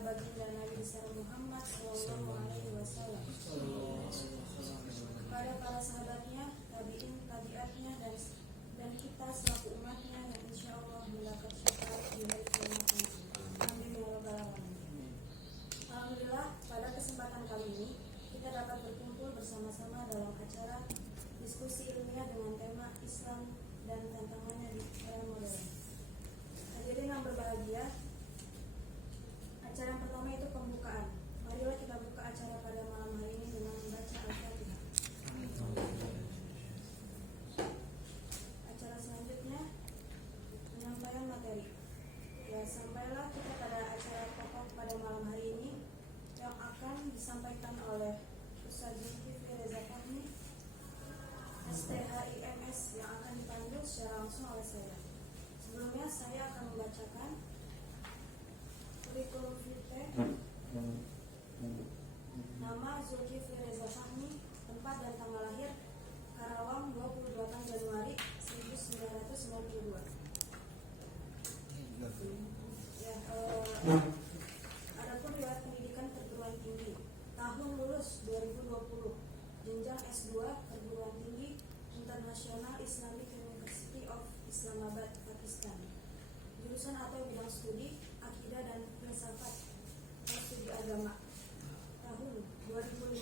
baginda Nabi besar Muhammad Sallallahu Alaihi Wasallam, kepada para sahabatnya, tabiin, tabiatnya, dan kita selaku umatnya, dan insya Allah mendapat syafaat di hari kiamat nanti. Amin ya rabbal alamin. Alhamdulillah, pada kesempatan kali ini kita dapat berkumpul bersama-sama dalam acara diskusi ilmiah dengan tema Islam dan tantangannya di era modern. Hadirin yang berbahagia, acara yang pertama itu pembukaan. Marilah kita buka acara pada malam hari ini dengan membaca Al-Fatihah. Acara selanjutnya penyampaian materi. Ya, sampailah kita pada acara pokok pada malam hari ini yang akan disampaikan oleh Ustaz Zulkifli Reza Fahmi, STHIMS, yang akan dipandu secara langsung oleh saya. Sebelumnya saya akan membacakan kurikulum vitae. Nama Zulkifli Reza Fahmi, tempat dan tanggal lahir Karawang 28 Januari 1992. Ya, adapun riwayat pendidikan perguruan tinggi, tahun lulus 2020, jenjang S2 perguruan tinggi International Islamic University of Islamabad, Pakistan. Jurusan atau bidang studi akidah dan filsafat atau studi agama. Tahun 2015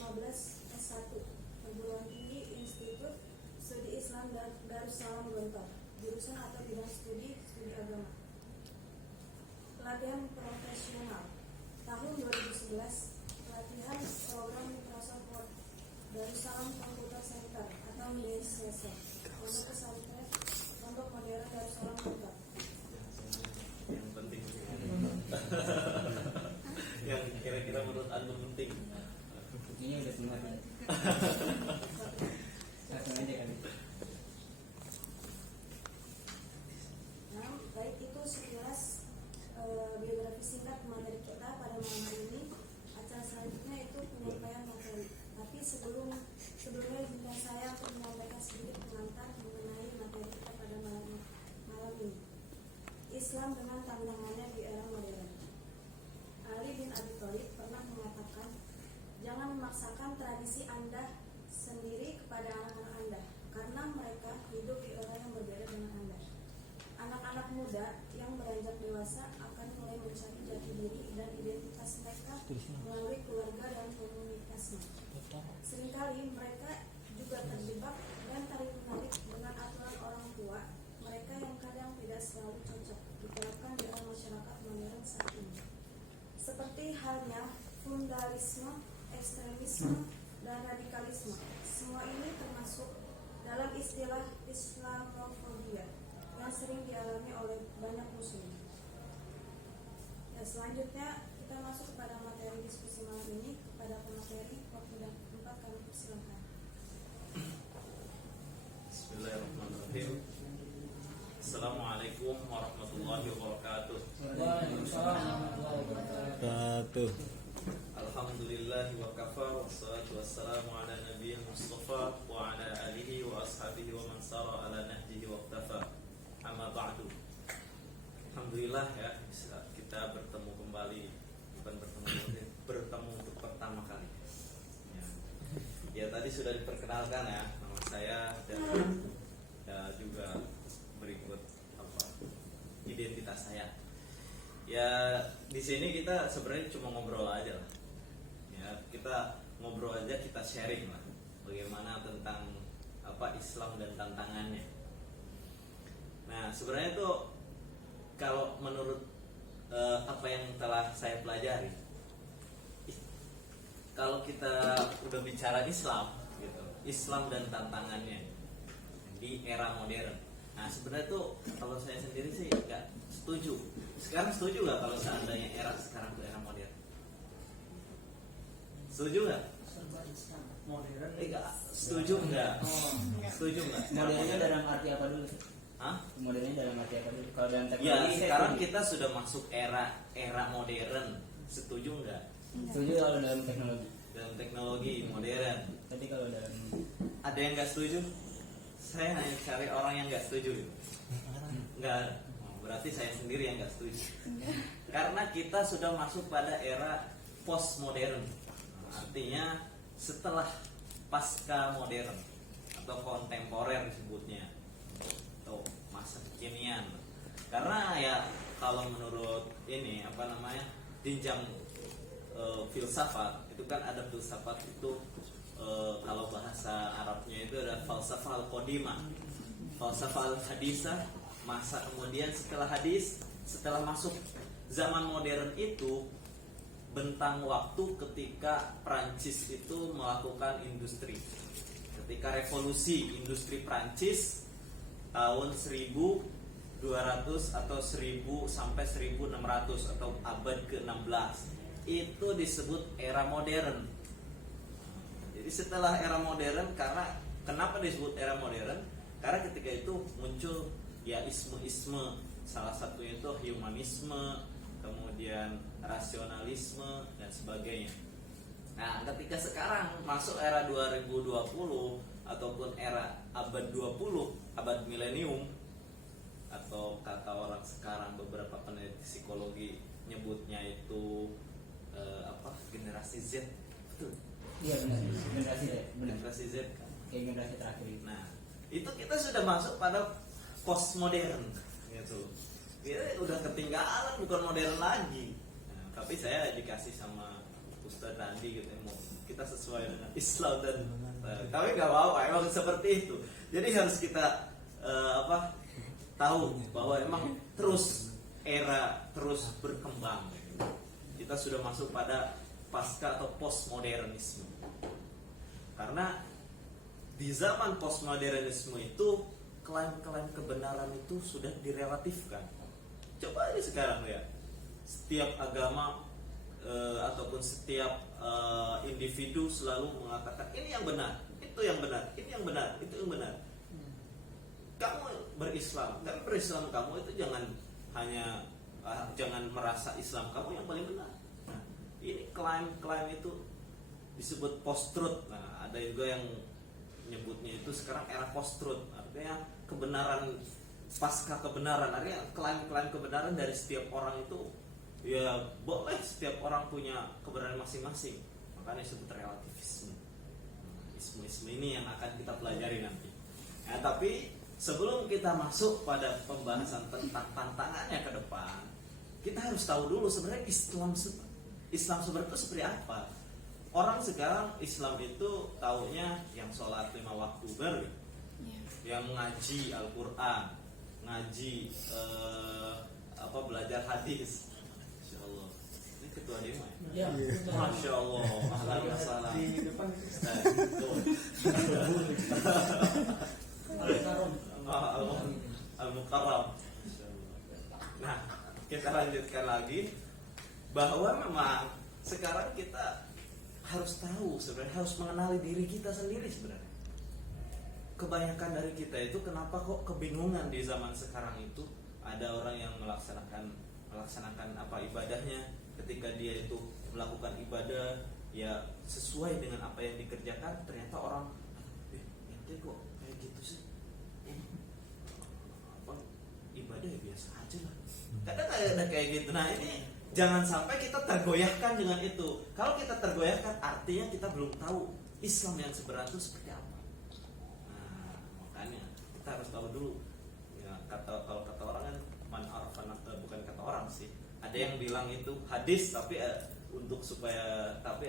S1 perguruan tinggi Institut Studi Islam Darussalam Gontor. Jurusan atau bidang studi agama. Pelatihan profesional tahun 2011, pelatihan program Microsoft Word Darussalam Computer Center atau DSCC, Pondok Pesantren Pondok Modern Darussalam Gontor. Yang penting yang kira-kira menurut Anda penting. Ini udah semua kan? Langsung aja kan? Nah, baik, itu sekilas biografi singkat materi kita pada malam hari ini. Acara selanjutnya itu penyampaian materi. Tapi sebelumnya izinkan saya untuk menyampaikan sedikit pengantar mengenai materi kita pada malam ini. Islam dengan tantangannya di era modern. Ali bin Abi Thalib pernah mengatakan, jangan memaksakan tradisi Anda sendiri kepada anak-anak Anda, karena mereka hidup di era yang berbeda dengan Anda. Anak-anak muda yang beranjak dewasa akan mulai mencari jati diri dan identitas mereka melalui keluarga dan komunitasnya. Seringkali mereka juga terjebak dan tarik-menarik dengan aturan orang tua mereka yang kadang tidak selalu cocok diterapkan di dalam masyarakat modern saat ini. Seperti halnya fundamentalisme, ekstremisme, dan radikalisme. Semua ini termasuk dalam istilah Islamofobia yang sering dialami oleh banyak muslim. Ya, selanjutnya kita masuk kepada materi diskusi malam ini. Kepada pemateri, waktu dan tempat kami persilakan. Bismillahirrahmanirrahim. Assalamualaikum warahmatullahi wabarakatuh. Waalaikumsalam warahmatullahi wabarakatuh. Alhamdulillahi wa kafa, wassalatu wassalamu ala nabiyil mustafa wa ala alihi wa ashabihi wa man sara ala nahjihi wa iqtafa. Amma ba'du. Alhamdulillah ya, bisa kita bertemu kembali, bukan bertemu untuk pertama kali. Ya, tadi sudah diperkenalkan ya, nama saya dan juga berikut identitas saya. Ya, di sini kita sebenarnya cuma ngobrol aja lah. Ya, kita ngobrol aja, kita sharing lah bagaimana tentang Islam dan tantangannya. Nah, sebenarnya tuh kalau menurut apa yang telah saya pelajari, kalau kita udah bicara Islam gitu, Islam dan tantangannya di era modern. Nah, sebenarnya tuh kalau saya sendiri sih nggak setuju. Sekarang setuju nggak kalau seandainya era sekarang tuh era modern? Setuju nggak? Modern. Setuju nggak? Setuju nggak? Modernnya dalam arti apa dulu? Hah? Modernnya dalam arti apa dulu? Kalau dalam Ya, teknologi sekarang kita sudah masuk era modern. Setuju nggak? setuju kalau dalam teknologi. Dalam teknologi modern. Tapi kalau dalam Ada yang nggak setuju? Saya hanya cari orang yang nggak setuju. Nggak. Berarti saya sendiri yang nggak setuju. Karena kita sudah masuk pada era postmodern. Artinya setelah pasca modern atau kontemporer disebutnya, atau masa kekinian. Karena ya kalau menurut ini apa namanya jenjang filsafat itu kan ada filsafat itu kalau bahasa Arabnya itu ada falsafah al-qadimah, falsafah al-hadisah, masa kemudian setelah hadis, setelah masuk zaman modern itu bentang waktu ketika Prancis itu melakukan industri. Ketika revolusi industri Prancis tahun 1200 atau 1000 sampai 1600 atau abad ke-16 itu disebut era modern. Jadi setelah era modern, karena kenapa disebut era modern? Karena ketika itu muncul ya isme-isme, salah satunya itu humanisme, kemudian rasionalisme dan sebagainya. Nah, ketika sekarang masuk era 2020 ataupun era abad 20, abad milenium, atau kata orang sekarang beberapa peneliti psikologi nyebutnya itu generasi Z, betul? Iya benar, generasi Z, benar. Generasi Z kan. Kayak generasi terakhir. Nah, itu kita sudah masuk pada postmodern, gitu. Kita udah ketinggalan, bukan modern lagi. Nah, tapi saya dikasih sama Ustadz Randi gitu, mau kita sesuai dengan Islam dan tapi nggak apa-apa, emang seperti itu. Jadi harus kita tahu bahwa emang terus era terus berkembang. Gitu. Kita sudah masuk pada pasca atau postmodernisme. Karena di zaman postmodernisme itu klaim-klaim kebenaran itu sudah direlatifkan. Coba aja sekarang ya, setiap agama ataupun setiap individu selalu mengatakan ini yang benar, itu yang benar, ini yang benar, itu yang benar. Kamu berislam, tapi berislam kamu itu jangan merasa Islam kamu yang paling benar. Nah, ini klaim-klaim itu disebut post-truth. Nah, ada juga yang nyebutnya itu sekarang era post-truth, artinya kebenaran pasca kebenaran, artinya klaim-klaim kebenaran dari setiap orang itu ya boleh, setiap orang punya kebenaran masing-masing, makanya disebut relativisme. Isme-isme ini yang akan kita pelajari nanti. Nah, tapi sebelum kita masuk pada pembahasan tentang tantangannya ke depan, kita harus tahu dulu sebenarnya Islam sebenarnya itu seperti apa. Orang sekarang Islam itu taunya yang sholat 5 waktu baru, yang ngaji Al-Quran, ngaji belajar hadis. Masya Allah, ini ketua demo ya? Masya Allah, ahlan wa sahlan. Di depan Al-Mukarram. Nah, kita lanjutkan lagi bahwa memang sekarang kita harus tahu, sebenarnya harus mengenali diri kita sendiri sebenarnya. Kebanyakan dari kita itu kenapa kok kebingungan di zaman sekarang itu, ada orang yang melaksanakan ibadahnya, ketika dia itu melakukan ibadah ya sesuai dengan apa yang dikerjakan, ternyata orang ente kok kayak gitu sih, ibadah ya biasa aja lah, kadang ada kayak gitu. Nah, ini jangan sampai kita tergoyahkan dengan itu. Kalau kita tergoyahkan, artinya kita belum tahu Islam yang sebenarnya itu seperti apa. Nah, makanya kita harus tahu dulu ya, kalau kata orang kan man arafan, bukan kata orang sih, ada yang bilang itu hadis, tapi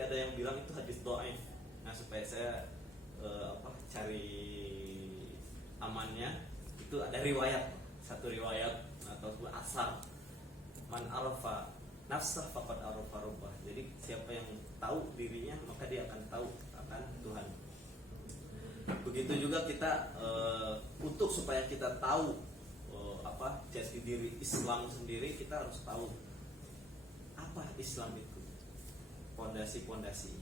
ada yang bilang itu hadis dhaif. Nah, supaya saya cari amannya, itu ada satu riwayat atau asar, man arafa nafsah faqad arafa rabbah. Jadi siapa yang tahu dirinya, maka dia akan tahu akan Tuhan. Begitu juga kita untuk supaya kita tahu jati diri Islam sendiri, kita harus tahu apa Islam itu, pondasi-pondasi.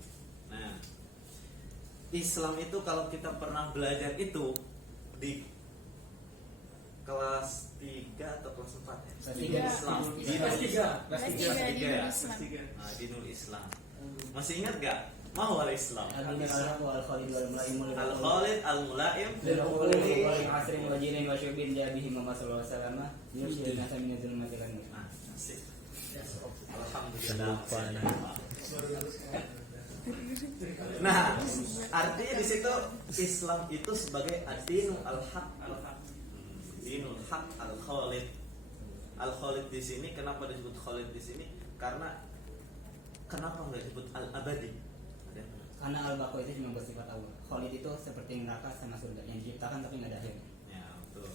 Nah, Islam itu kalau kita pernah belajar itu di kelas 3 atau kelas 4 ya? Kelas 3. Islam. Kelas 3. Nah, Dinul Islam. Masih ingat gak? Mahwal Islam. Al-Khalid al-Mulaim Al-Khalid al-Mulaim asrin wajinin wa syubin jabihim wa sallallahu alaihi wasallam yusjil nasa min zulmatil Nah, asik. Alhamdulillah. Nah, artinya di situ Islam itu sebagai ad-dinul haq, dinul haq al-khalid. Al-khalid di sini kenapa disebut khalid di sini? Karena kenapa nggak disebut al-abadi? Karena al-baqo itu cuma bersifat awal. Khalid itu seperti neraka sama surga yang diciptakan tapi nggak ada akhirnya. Ya, betul.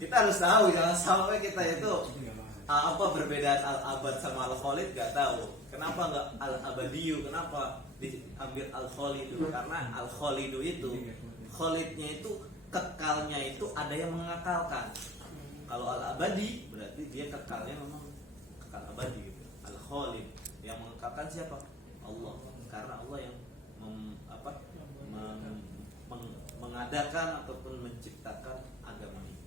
Kita harus tahu jangan sampai kita itu apa perbedaan al-abad sama al-khalid nggak tahu. Kenapa nggak al-abadiyu? Kenapa diambil al-khalidu? Karena al-khalidu itu khalidnya itu kekalnya itu ada yang mengekalkan. Kalau al-abadi berarti dia kekalnya memang kekal abadi gitu. Al-khalid yang mengekalkan siapa? Allah. Karena Allah yang mengadakan ataupun menciptakan agama ini.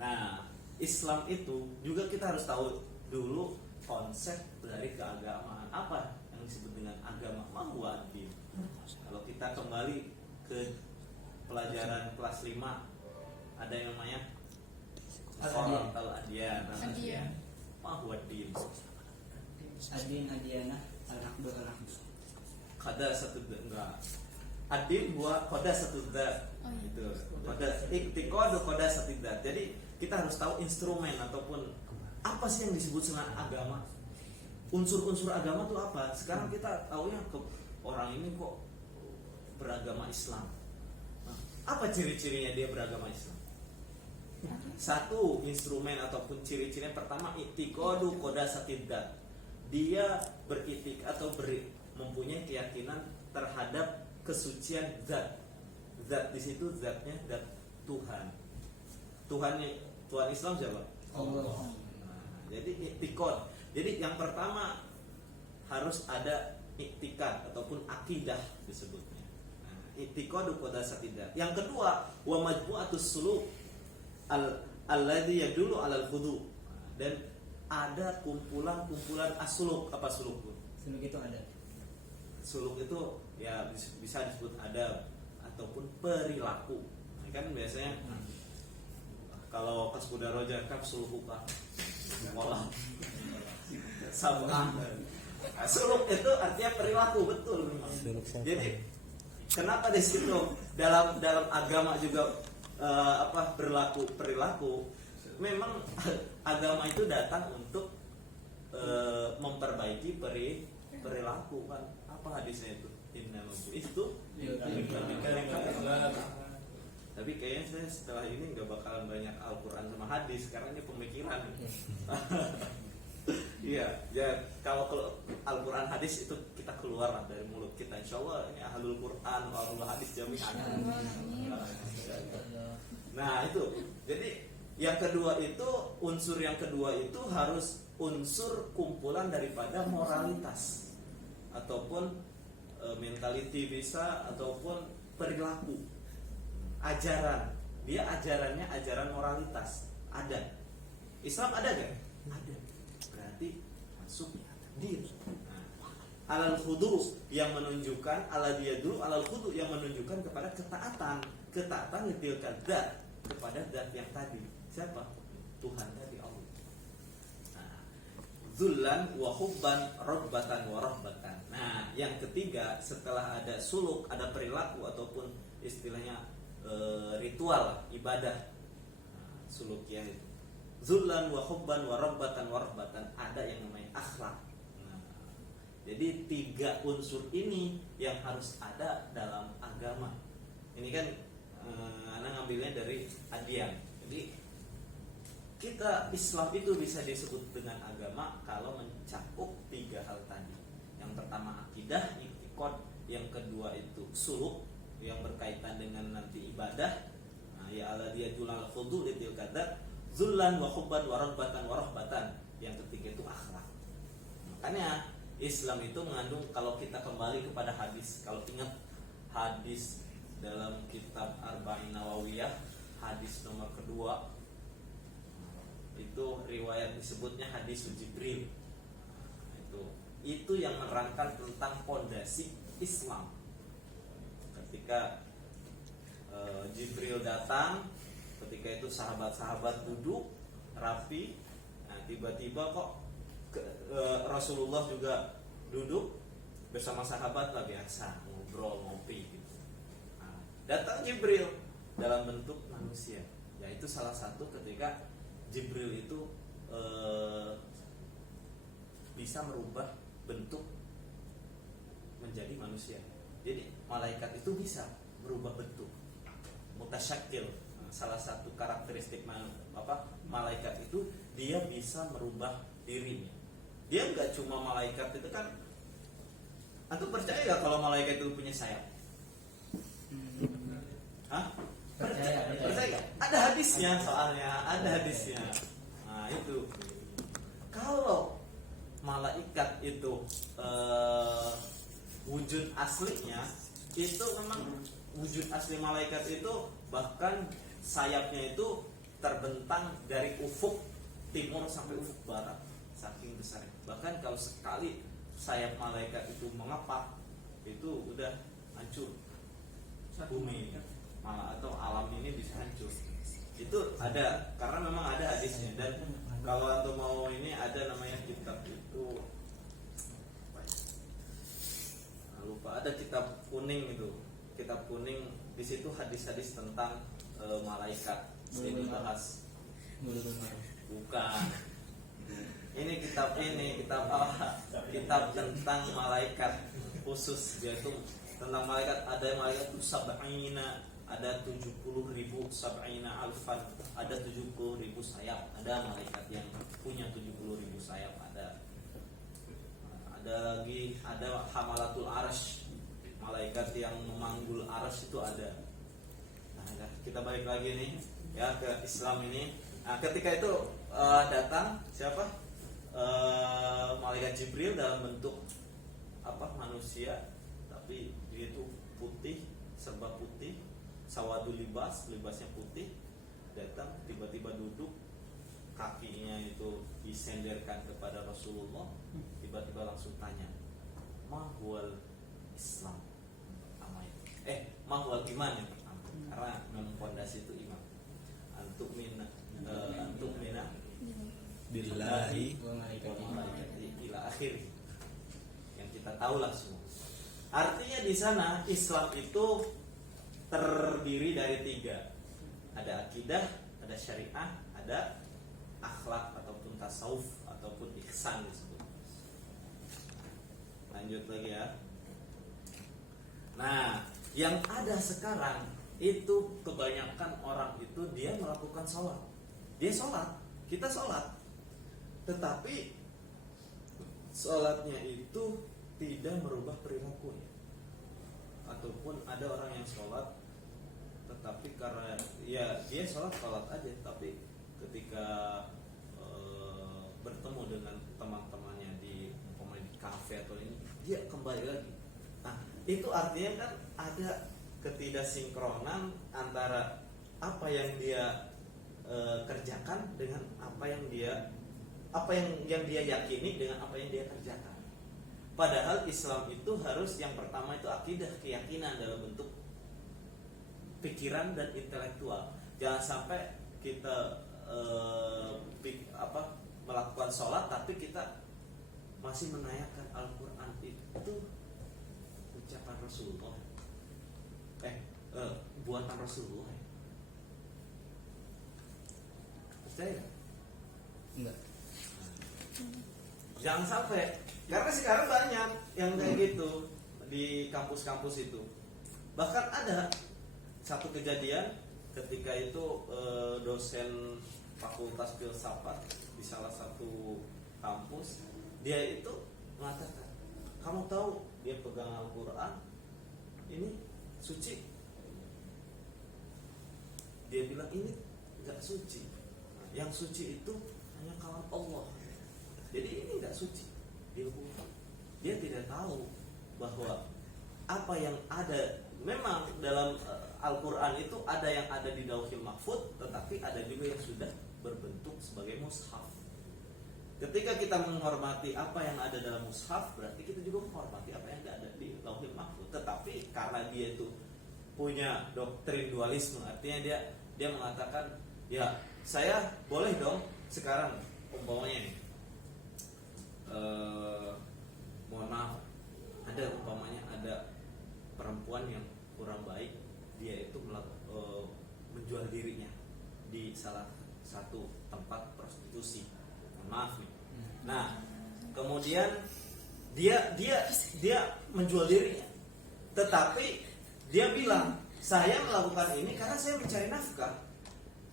Nah, Islam itu juga kita harus tahu dulu konsep dari keagamaan apa yang disebut dengan agama mahwadi. Kalau kita kembali ke pelajaran kelas 5 ada yang namanya al-adyan. Mahwadi. Adin, adiana, al-naqdu, al-naqdu. Kada satu enggak. Adin huwa qada satu dzat. Itu. Qada iktiqadu qada satu dzat. Jadi kita harus tahu instrumen ataupun apa sih yang disebut dengan agama. Unsur-unsur agama itu apa? Sekarang kita tahunya ke orang ini kok beragama Islam. Nah, apa ciri-cirinya dia beragama Islam? Satu instrumen ataupun ciri-cirinya pertama iktiqadu qada satu dzat. Dia beritik atau mempunyai keyakinan terhadap kesucian zat. Zat di situ zatnya zat Tuhan. Tuhan Islam siapa? Allah. Nah, jadi iktikad. Jadi yang pertama harus ada iktikad ataupun akidah disebutnya. Nah, iktikadu qadasatidah. Yang kedua wa majmu'atus suluk alladzi yadullu 'alal khudu. Dan ada kumpulan-kumpulan asuluk. Apa suluk? Suluk itu ada. Suluk itu ya bisa disebut adab ataupun perilaku. Nah, kan biasanya kalau kas kuda roja kap sulukuka sekolah sabah. Nah, suluk itu artinya perilaku, betul. Jadi kenapa di situ dalam agama juga berlaku perilaku? Memang agama itu datang untuk memperbaiki perilaku kan. Apa hadisnya itu? Itu tapi kayaknya saya setelah ini nggak bakalan banyak Al-Quran sama hadis karena ini pemikiran. Iya, ya kalau Al-Quran hadis itu kita keluar lah dari mulut kita. Insya Allah ini ahlul Quran, ahlul hadis jami'an. Nah itu, jadi yang kedua itu unsur yang kedua itu harus unsur kumpulan daripada moralitas ataupun mentality bisa ataupun perilaku, ajaran. Dia ajarannya ajaran moralitas. Ada. Islam ada gak? Ada. Berarti masuk din. Alal khudu yang menunjukkan alal diyadu alal khudu yang menunjukkan kepada ketaatan lidil zat kepada zat yang tadi. Siapa? Tuhan tadi, Allah. Zullan wa hubban rabbatan wa rahbatan. Nah, yang ketiga setelah ada suluk, ada perilaku ataupun istilahnya ritual ibadah. Nah, suluknya itu. Zullan wa hubban wa rabbatan wa rahbatan, ada yang namanya akhlak. Nah, jadi 3 unsur ini yang harus ada dalam agama. Ini kan anak ngambilnya dari adyan. Jadi kita Islam itu bisa disebut dengan agama kalau mencakup 3 hal tadi. Yang pertama akidah, i'tiqad, yang kedua itu suluk yang berkaitan dengan nanti ibadah. Nah, ya alladzi yadulul khudu' lidil qadar, zullan wa hubban wa rabbatan wa rahbatan. Yang ketiga itu akhlak. Makanya Islam itu mengandung, kalau kita kembali kepada hadis, kalau ingat hadis dalam kitab Arba'in Nawawiyah, hadis nomor kedua itu riwayat disebutnya hadis Jibril. Itu yang menerangkan tentang fondasi Islam. Ketika Jibril datang, ketika itu sahabat-sahabat duduk rapi, nah tiba-tiba kok Rasulullah juga duduk bersama sahabat lah, biasa ngobrol ngopi gitu. Nah, datang Jibril dalam bentuk manusia. Ya itu salah satu ketika Jibril itu bisa merubah bentuk menjadi manusia. Jadi malaikat itu bisa merubah bentuk, mutasyakil. Nah, salah satu karakteristik malaikat itu dia bisa merubah dirinya. Dia nggak cuma malaikat itu kan. Antum percaya nggak kalau malaikat itu punya sayap? Hah? Percaya. Nggak? Ada hadisnya soalnya, ada hadisnya. Nah itu kalau malaikat itu wujud aslinya itu memang wujud asli malaikat itu bahkan sayapnya itu terbentang dari ufuk timur sampai ufuk barat, saking besar. Bahkan kalau sekali sayap malaikat itu mengepak itu udah hancur bumi malah atau alam ini bisa hancur. Itu ada karena memang ada hadisnya. Dan kalau antum mau ini ada namanya kitab itu lupa, ada kitab kuning itu, kitab kuning di situ hadis-hadis tentang malaikat dibahas. Bukan. Ini kitab apa? Kitab tentang malaikat khusus, yaitu tentang malaikat. Ada malaikat itu sab'ina, ada 70.000 sab'ina alfan, ada 70.000 sayap. Ada malaikat yang punya 70.000 sayap, ada lagi ada hamalatul arsy, malaikat yang memanggul arsy itu ada. Nah, kita balik lagi nih ya ke Islam ini. Nah, ketika itu datang siapa? Malaikat Jibril dalam bentuk manusia, tapi dia itu putih, serba putih, sawadul libasnya putih, datang tiba-tiba duduk, kakinya itu disenderkan kepada Rasulullah, tiba-tiba langsung tanya, mahwal Islam pertama itu, mahwal iman yang pertama, karena memang fondasi itu iman. Antuk mina billahi wa malaikatihi ila akhir, yang kita tahu lah semua. Artinya di sana Islam itu terdiri dari 3. Ada akidah, ada syariah, ada akhlak ataupun tasawuf ataupun ihsan disebut. Lanjut lagi ya. Nah, yang ada sekarang itu kebanyakan orang itu dia melakukan sholat. Dia sholat, kita sholat, tetapi sholatnya itu tidak merubah perilakunya. Ataupun ada orang yang sholat, tetapi karena ya dia sholat aja, tapi ketika bertemu dengan teman-temannya di kafe atau ini, dia kembali lagi. Nah, itu artinya kan ada ketidaksinkronan antara apa yang dia kerjakan dengan apa yang dia yakini dengan apa yang dia kerjakan. Padahal Islam itu harus yang pertama itu akidah, keyakinan dalam bentuk pikiran dan intelektual. Jangan sampai kita melakukan sholat tapi kita masih menanyakan Al-Quran itu ucapan Rasulullah, buatan Rasulullah. Percaya? Enggak. Jangan sampai, karena sekarang banyak yang kayak gitu di kampus-kampus itu. Bahkan ada satu kejadian ketika itu dosen fakultas filsafat di salah satu kampus, dia itu mengatakan, kamu tahu dia pegang Al-Quran ini suci? Dia bilang ini nggak suci. Yang suci itu hanya kalam Allah. Jadi ini nggak suci. Dia tidak tahu bahwa apa yang ada, memang dalam Al-Quran itu ada yang ada di Lauhil Mahfuz, tetapi ada juga yang sudah berbentuk sebagai mushaf. Ketika kita menghormati apa yang ada dalam mushaf, berarti kita juga menghormati apa yang ada di Lauhil Mahfuz. Tetapi karena dia itu punya doktrin dualisme, artinya dia mengatakan, ya saya boleh dong sekarang umpamanya nih, mohon maaf, ada umpamanya ada perempuan yang kurang baik, dia itu menjual dirinya di salah satu tempat prostitusi, mohon maaf nih. Nah, kemudian dia menjual dirinya, tetapi dia bilang, saya melakukan ini karena saya mencari nafkah.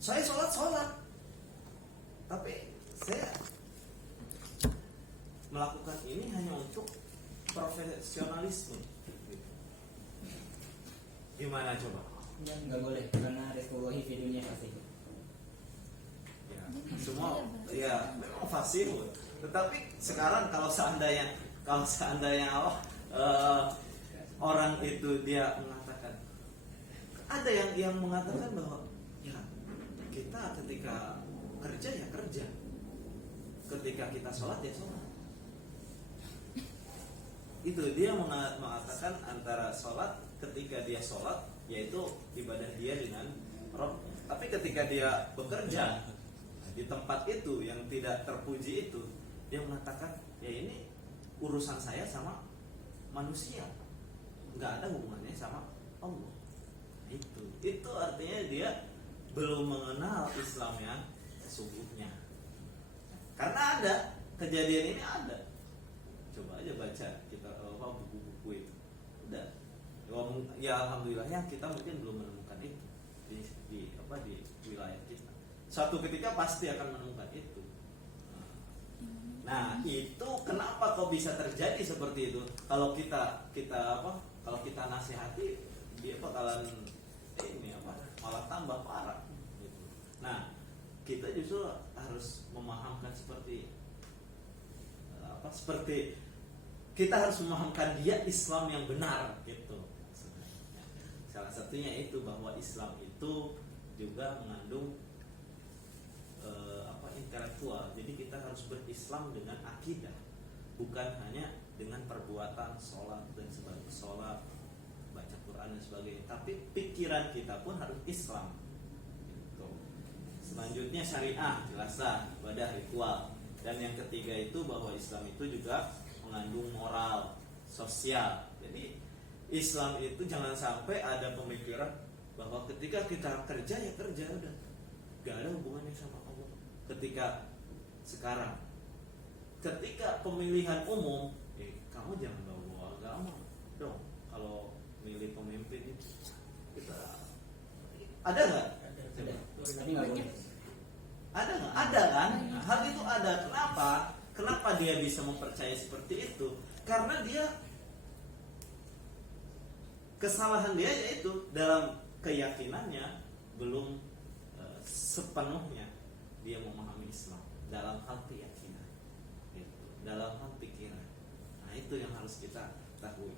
Saya sholat, tapi saya melakukan ini hanya untuk profesionalisme. Gimana coba? Nggak boleh, karena rizqullahi fi dunya fasih. Ya, semua ya memang fasih, tetapi sekarang kalau seandainya orang itu dia mengatakan, ada yang mengatakan bahwa ya kita ketika kerja ya kerja, ketika kita sholat ya sholat. Itu dia mengatakan antara sholat, ketika dia sholat yaitu ibadah dia dengan Rabb, tapi ketika dia bekerja di tempat itu yang tidak terpuji itu, dia mengatakan ya ini urusan saya sama manusia, nggak ada hubungannya sama Allah. Itu artinya dia belum mengenal Islam yang sesungguhnya. Karena ada kejadian ini ada. Coba aja baca kita buku-buku itu. Udah. Ya alhamdulillahnya kita mungkin belum menemukan itu di wilayah kita. Suatu ketika pasti akan menemukan itu. Nah, itu kenapa kok bisa terjadi seperti itu? Kalau kita nasihati, dia bakalan malah tambah parah gitu. Nah, kita justru harus memahamkan seperti kita harus memahamkan dia Islam yang benar gitu. Salah satunya itu bahwa Islam itu juga mengandung intelektual. Jadi kita harus berislam dengan akidah, bukan hanya dengan perbuatan sholat dan sebagainya, sholat, baca Quran dan sebagainya, tapi pikiran kita pun harus Islam gitu. Selanjutnya syariah, jelaslah ibadah, ritual. Dan yang ketiga itu bahwa Islam itu juga mengandung moral, sosial. Jadi Islam itu jangan sampai ada pemikiran bahwa ketika kita kerja ya kerja udah, gak ada hubungannya sama Allah. Ketika sekarang, ketika pemilihan umum, kamu jangan bawa agama dong. Kalau milih pemimpin itu kita ada nggak? Tapi nggak boleh. Ada nggak? Ada kan? Nah, hal itu ada. Kenapa dia bisa mempercayai seperti itu? Karena dia kesalahan dia yaitu dalam keyakinannya belum sepenuhnya dia memahami Islam dalam hal keyakinan, gitu, dalam hal pikiran. Nah, itu yang harus kita ketahui.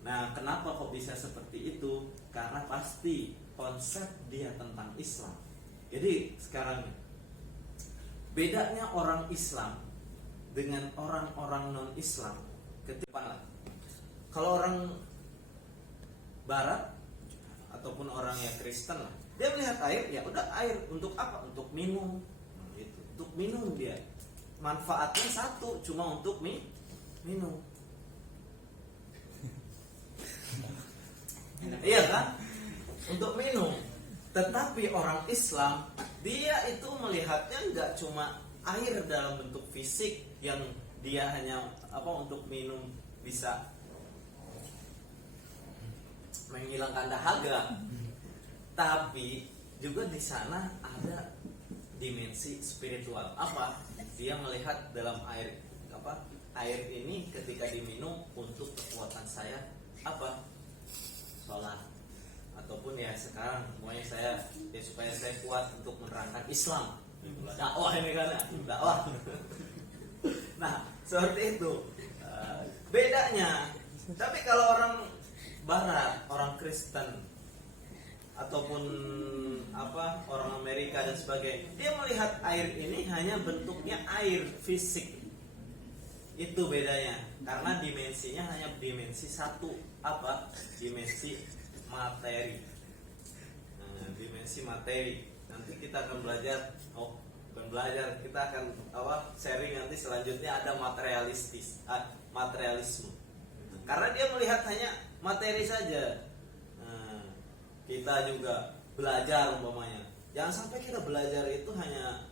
Nah, kenapa kok bisa seperti itu? Karena pasti konsep dia tentang Islam. Jadi sekarang bedanya orang Islam dengan orang-orang non-Islam ketika kalau orang Barat ataupun orang yang Kristen lah, dia melihat air, ya udah air untuk apa? Untuk minum, gitu. Untuk minum dia. Manfaatnya satu, cuma untuk minum. Iya kan? Untuk minum. Tetapi orang Islam, dia itu melihatnya nggak cuma air dalam bentuk fisik yang dia hanya untuk minum bisa menghilangkan dahaga, tapi juga di sana ada dimensi spiritual. Apa? Dia melihat dalam air air ini ketika diminum untuk kekuatan saya sholat, ataupun ya sekarang semuanya saya supaya saya kuat untuk menerangkan Islam, dakwah ini kan, dakwah. Nah, seperti itu bedanya. Tapi kalau orang Barat, orang Kristen ataupun orang Amerika dan sebagainya, dia melihat air ini hanya bentuknya air fisik. Itu bedanya, karena dimensinya hanya dimensi satu, dimensi materi. Nah, dimensi materi. Nanti kita akan belajar bukan belajar, kita akan sharing nanti selanjutnya ada materialisme. Karena dia melihat hanya materi saja. Nah, kita juga belajar umpamanya. Jangan sampai kita belajar itu hanya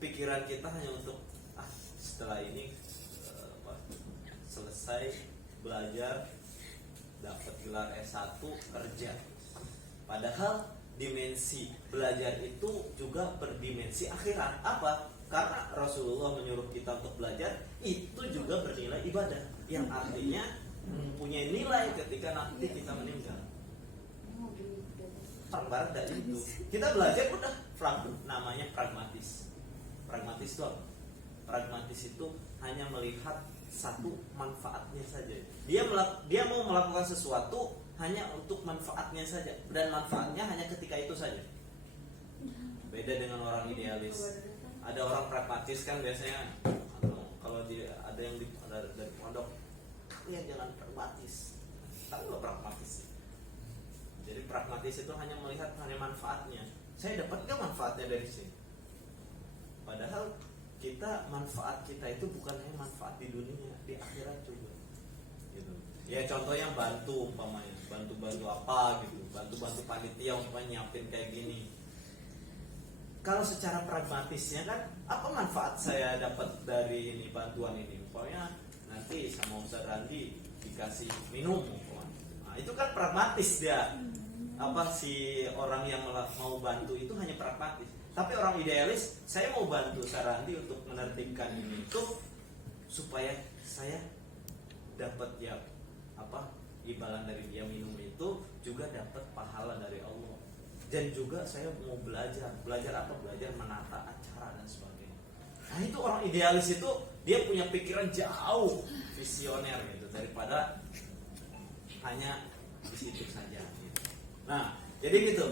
pikiran kita hanya untuk setelah ini selesai belajar dapat gelar S1 kerja. Padahal dimensi belajar itu juga berdimensi akhirat. Apa? Karena Rasulullah menyuruh kita untuk belajar itu juga bernilai ibadah, yang artinya mempunyai nilai ketika nanti kita meninggal. Orang barat dari itu kita belajar udah namanya pragmatis. Pragmatis itu apa? Pragmatis itu hanya melihat satu manfaatnya saja. Dia mau melakukan sesuatu hanya untuk manfaatnya saja, dan manfaatnya hanya ketika itu saja. Beda dengan orang idealis. Ada orang pragmatis kan biasanya, kalau ada yang dari pondok, ya jangan pragmatis. Tapi nggak pragmatis. Jadi pragmatis itu hanya melihat hanya manfaatnya. Saya dapat nggak manfaatnya dari sini? Padahal manfaat kita itu bukan hanya manfaat di dunia, di akhirat juga. Gitu. Ya contohnya bantu umpamanya, bantu apa gitu, bantu panitia umpamanya nyiapin kayak gini. Kalau secara pragmatisnya kan, apa manfaat saya dapat dari ini bantuan ini? Umpamanya nanti sama Ustaz Randi dikasih minum umpamanya. Nah, itu kan pragmatis dia. Si orang yang mau bantu itu hanya pragmatis. Tapi orang idealis, saya mau bantu Sarandi untuk menertibkan ini itu supaya saya dapat imbalan dari dia minum itu juga dapat pahala dari Allah. Dan juga saya mau belajar apa? Belajar menata acara dan sebagainya. Nah itu orang idealis itu dia punya pikiran jauh visioner gitu daripada hanya di situ saja. Gitu. Nah jadi gitu.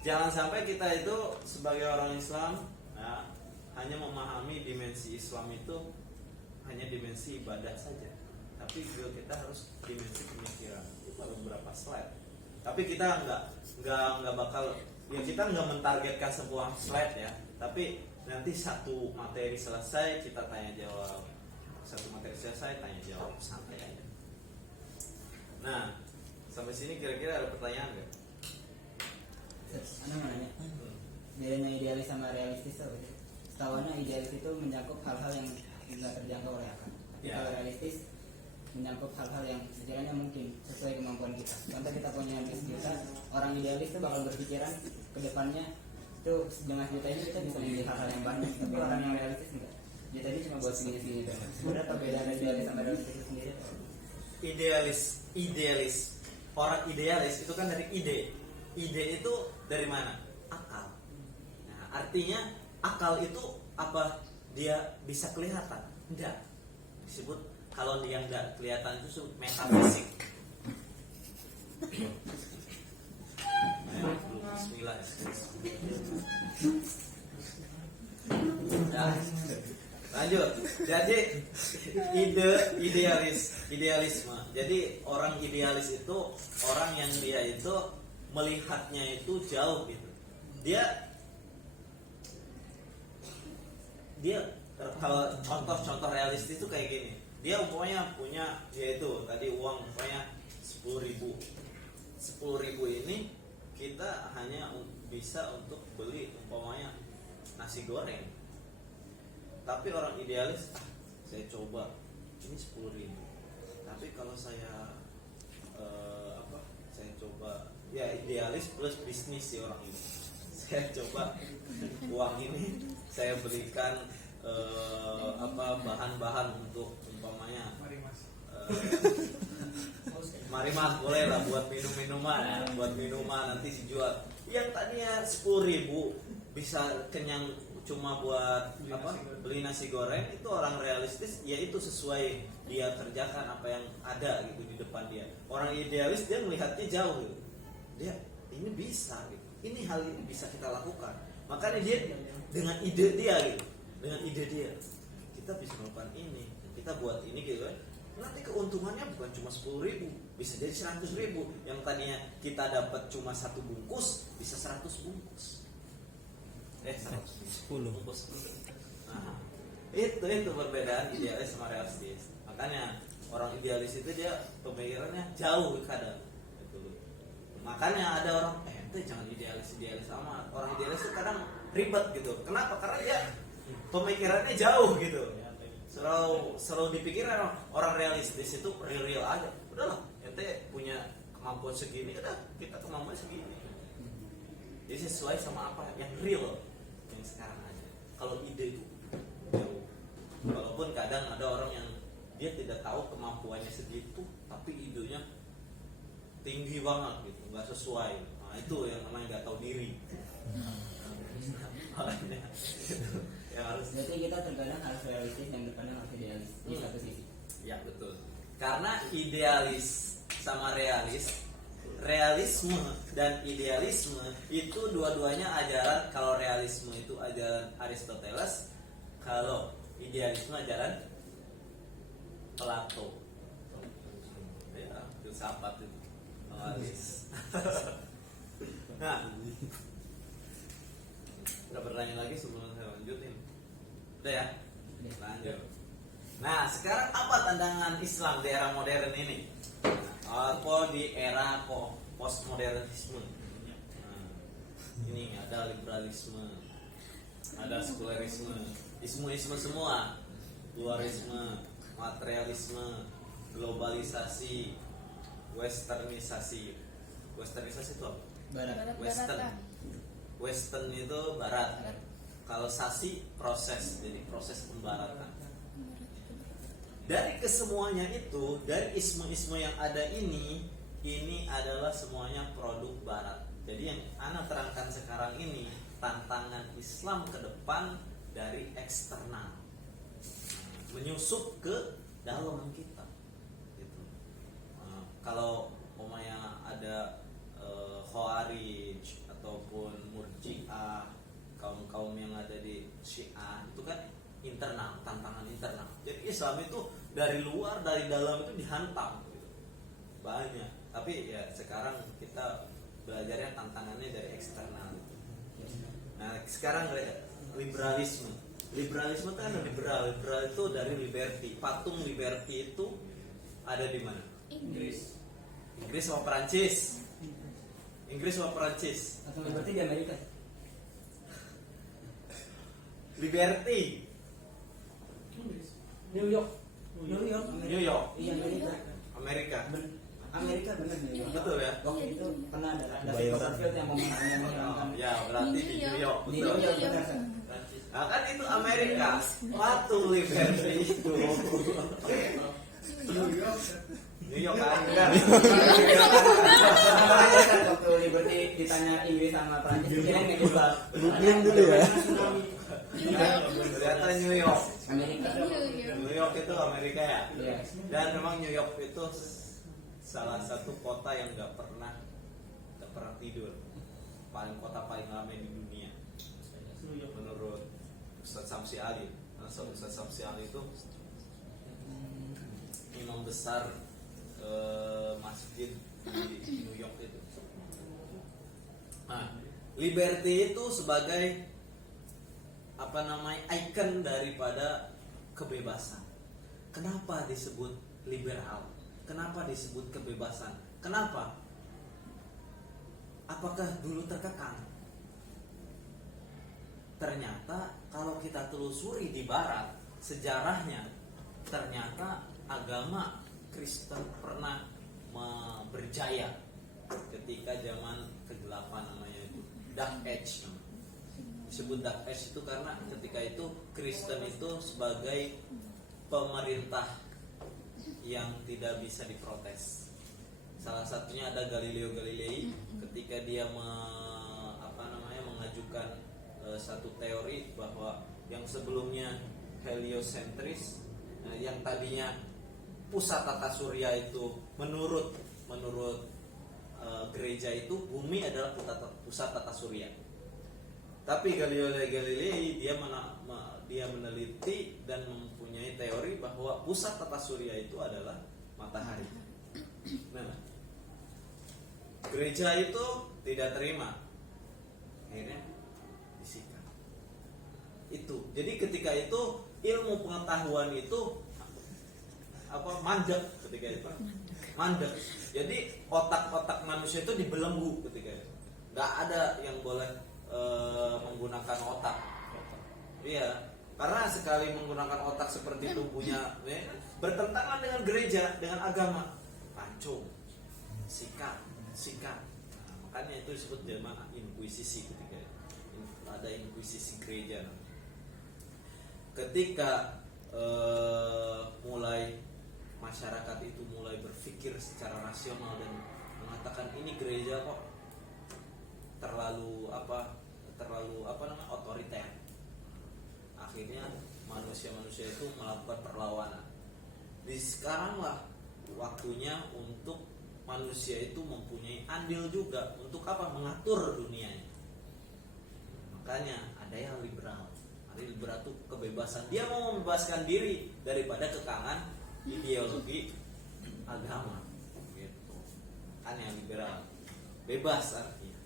Jangan sampai kita itu sebagai orang Islam hanya memahami dimensi Islam itu hanya dimensi ibadah saja, tapi juga kita harus dimensi pemikiran. Itu baru beberapa slide. Tapi kita nggak bakal, ya kita nggak mentargetkan sebuah slide ya. Tapi nanti satu materi selesai kita tanya jawab, satu materi selesai tanya jawab, santai aja. Nah sampai sini kira-kira ada pertanyaan nggak? Ana mau nanya, bedanya idealis sama realistis itu apa sih? Setahunya idealis itu mencakup hal-hal yang tidak terjangkau oleh akal. Tapi kalau realistis mencakup hal-hal yang sekiranya mungkin sesuai kemampuan kita. Contoh kita punya bisnis kita, orang idealis itu bakal berpikiran ke depannya itu dengan juta ini kita bisa menjadi hal-hal yang banyak. Tapi orang yang realistis enggak. Juta ini cuma buat segini-segini doang. Sebenarnya perbedaan idealis sama realistis itu sendiri? Idealis. Orang idealis itu kan dari ide. Ide itu dari mana? Akal. Nah, artinya akal itu apa? Dia bisa kelihatan? Enggak. Disebut kalau dia enggak kelihatan itu metafisik. Bismillah. Nah, lanjut. Jadi idealisme. Jadi orang idealis itu orang yang dia itu melihatnya itu jauh gitu. Dia kalau contoh realistis itu kayak gini. Dia umpamanya punya yaitu tadi uang umpamanya 10.000. 10.000 ini kita hanya bisa untuk beli umpamanya nasi goreng. Tapi orang idealis, saya coba ini 10.000. Tapi kalau saya saya coba, ya idealis plus bisnis sih orang ini. Saya coba uang ini saya belikan bahan-bahan untuk umpamanya mari mas boleh lah buat minuman nanti dijual. Yang tadinya 10.000 bisa kenyang cuma buat beli nasi goreng, itu orang realistis, yaitu sesuai dia kerjakan apa yang ada gitu di depan dia. Orang idealis dia melihatnya jauh gitu. Dia ini bisa gitu. Ini hal ini bisa kita lakukan. Makanya dia dengan ide dia gitu. Dengan ide dia kita bisa melakukan ini, kita buat ini gitu kan. Nanti keuntungannya bukan cuma 10.000, bisa jadi 100.000. Yang tadinya kita dapat cuma 1 bungkus bisa 100 bungkus. 10 bungkus. Nah, itu perbedaan idealis sama realistis. Makanya orang idealis itu dia pemikirannya jauh kadang gitu. Makanya ada orang ente jangan idealis sama orang idealis itu kadang ribet gitu. Kenapa? Karena dia pemikirannya jauh gitu. Selalu dipikir orang realistis itu real aja. Udahlah, ente punya kemampuan segini, udah kita kemampuan segini. Jadi sesuai sama apa yang real yang sekarang aja. Kalau ide itu jauh. Walaupun kadang ada orang yang dia tidak tahu kemampuannya segitu, tapi idenya tinggi banget gitu, nggak sesuai. Nah itu yang namanya nggak tahu diri. Makanya itu yang harus. Berarti kita terkadang harus realistis dan terkadang harus idealis di satu sisi. Ya betul. Karena idealis sama realisme dan idealisme itu dua-duanya ajaran. Kalau realisme itu ajaran Aristoteles, kalau idealisme ajaran Plato. Ya, filsafat itu. Nah, udah bertanya lagi sebelum saya lanjutin? Udah ya? Lanjut. Nah, sekarang apa tantangan Islam di era modern ini? Apa di era postmodernisme? Nah, ini ada liberalisme, ada sekularisme, isme semua, luarisme, materialisme, globalisasi, westernisasi. Westernisasi itu apa? Barat. Western itu barat. Kalau sasi proses, jadi proses pembaratan. Dari kesemuanya itu, dari isme-isme yang ada ini adalah semuanya produk barat. Jadi yang ana terangkan sekarang ini tantangan Islam ke depan dari eksternal, menyusup ke dalam kita gitu. Kalau umpamanya ada Khawarij ataupun Murji'ah, kaum-kaum yang ada di Syiah itu kan internal, tantangan internal. Jadi Islam itu dari luar, dari dalam itu dihantam gitu. Banyak. Tapi ya sekarang kita belajarnya tantangannya dari eksternal gitu. Nah sekarang liberalisme itu kan liberal itu dari liberty. Patung liberty itu ada di mana? Inggris sama Perancis. Atau liberty di Amerika. Liberty New York. Iya, Amerika. Amerika benar New York. Betul ya? Waktu itu pernah ada Copperfield yang menghilangkan. Ya berarti di New York. Di Betul. New York benar kan? Nah kan itu Amerika. Patung liberty itu New York kan? Waktu Liberty ditanya Inggris sama Prancis, kira nggak jebak. Diam dulu ya. Ternyata New York. Amerika. New York itu Amerika ya. Iya. Dan memang New York itu salah satu kota yang nggak pernah tidur. Kota paling lama di dunia. Menurut Ustaz Samsi Ali. Ustaz Samsi Ali itu imam besar masjid di New York itu. Nah, liberty itu sebagai ikon daripada kebebasan. Kenapa disebut liberal? Kenapa disebut kebebasan? Kenapa? Apakah dulu terkekang? Ternyata kalau kita telusuri di barat sejarahnya, ternyata agama Kristen pernah berjaya ketika zaman kegelapan, namanya itu Dark Age. Disebut Dark Age itu karena ketika itu Kristen itu sebagai pemerintah yang tidak bisa diprotes. Salah satunya ada Galileo Galilei ketika dia mengajukan satu teori bahwa yang sebelumnya heliosentris, yang tadinya pusat tata surya itu menurut gereja itu bumi adalah pusat tata surya. Tapi Galileo Galilei dia meneliti dan mempunyai teori bahwa pusat tata surya itu adalah matahari. Nah, gereja itu tidak terima, akhirnya disikat. Jadi ketika itu ilmu pengetahuan itu mandek ketika itu. Mandek. Jadi otak-otak manusia itu dibelenggu ketika itu. Nggak ada yang boleh menggunakan otak. Iya, karena sekali menggunakan otak seperti tubuhnya bertentangan dengan gereja, dengan agama, pancung, sikat. Nah, makanya itu disebut zaman inkuisisi ketika itu. Ada inkuisisi gereja. Ketika mulai masyarakat itu mulai berpikir secara rasional dan mengatakan ini gereja kok terlalu otoriter. Akhirnya manusia-manusia itu melakukan perlawanan. Di sekaranglah waktunya untuk manusia itu mempunyai andil juga untuk mengatur dunianya. Makanya ada yang liberal. Liberal itu kebebasan. Dia mau membebaskan diri daripada kekangan ideologi agama. Gitu. Kan yang liberal. Bebas artinya.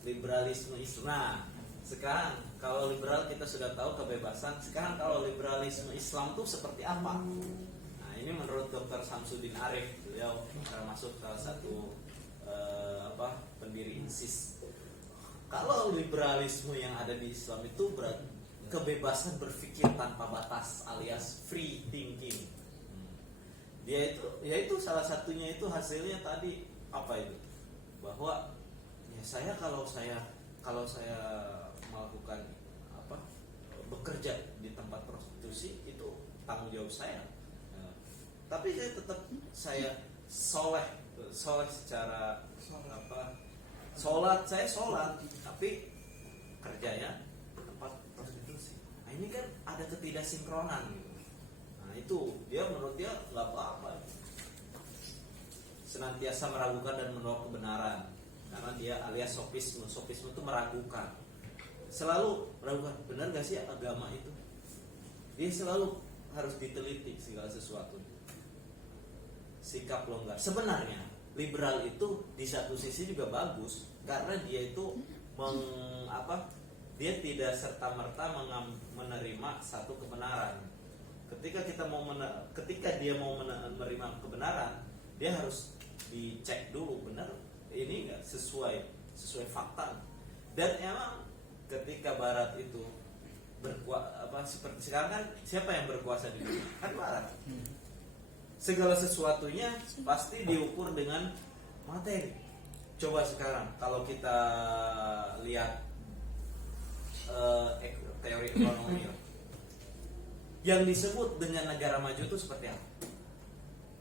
Liberalisme Islam. Nah, sekarang kalau liberal kita sudah tahu kebebasan. Sekarang kalau liberalisme Islam itu seperti apa? Nah, ini menurut Dr. Samsudin Arif, beliau termasuk salah satu pendiri INSIS. Kalau liberalisme yang ada di Islam itu berarti kebebasan berpikir tanpa batas alias free thinking. Dia itu salah satunya itu hasilnya tadi apa itu? Bahwa ya saya kalau saya melakukan bekerja di tempat prostitusi itu tanggung jawab saya. Tapi saya soleh secara saya sholat tapi kerjanya tempat prostitusi. Nah, ini kan ada ketidaksinkronan gitu. Nah itu menurut dia nggak apa-apa. Senantiasa meragukan dan menolak kebenaran karena dia alias sofisme itu meragukan. Selalu meragukan, benar gak sih agama itu? Dia selalu harus diteliti segala sesuatu. Sikap longgar. Sebenarnya liberal itu di satu sisi juga bagus karena dia itu dia tidak serta-merta menerima satu kebenaran. Ketika dia mau menerima kebenaran, dia harus dicek dulu benar ini enggak sesuai fakta. Dan emang ketika Barat itu seperti sekarang kan siapa yang berkuasa di dunia? Kan Barat. Segala sesuatunya pasti diukur dengan materi. Coba sekarang kalau kita lihat teori ekonomi yang disebut dengan negara maju itu seperti apa?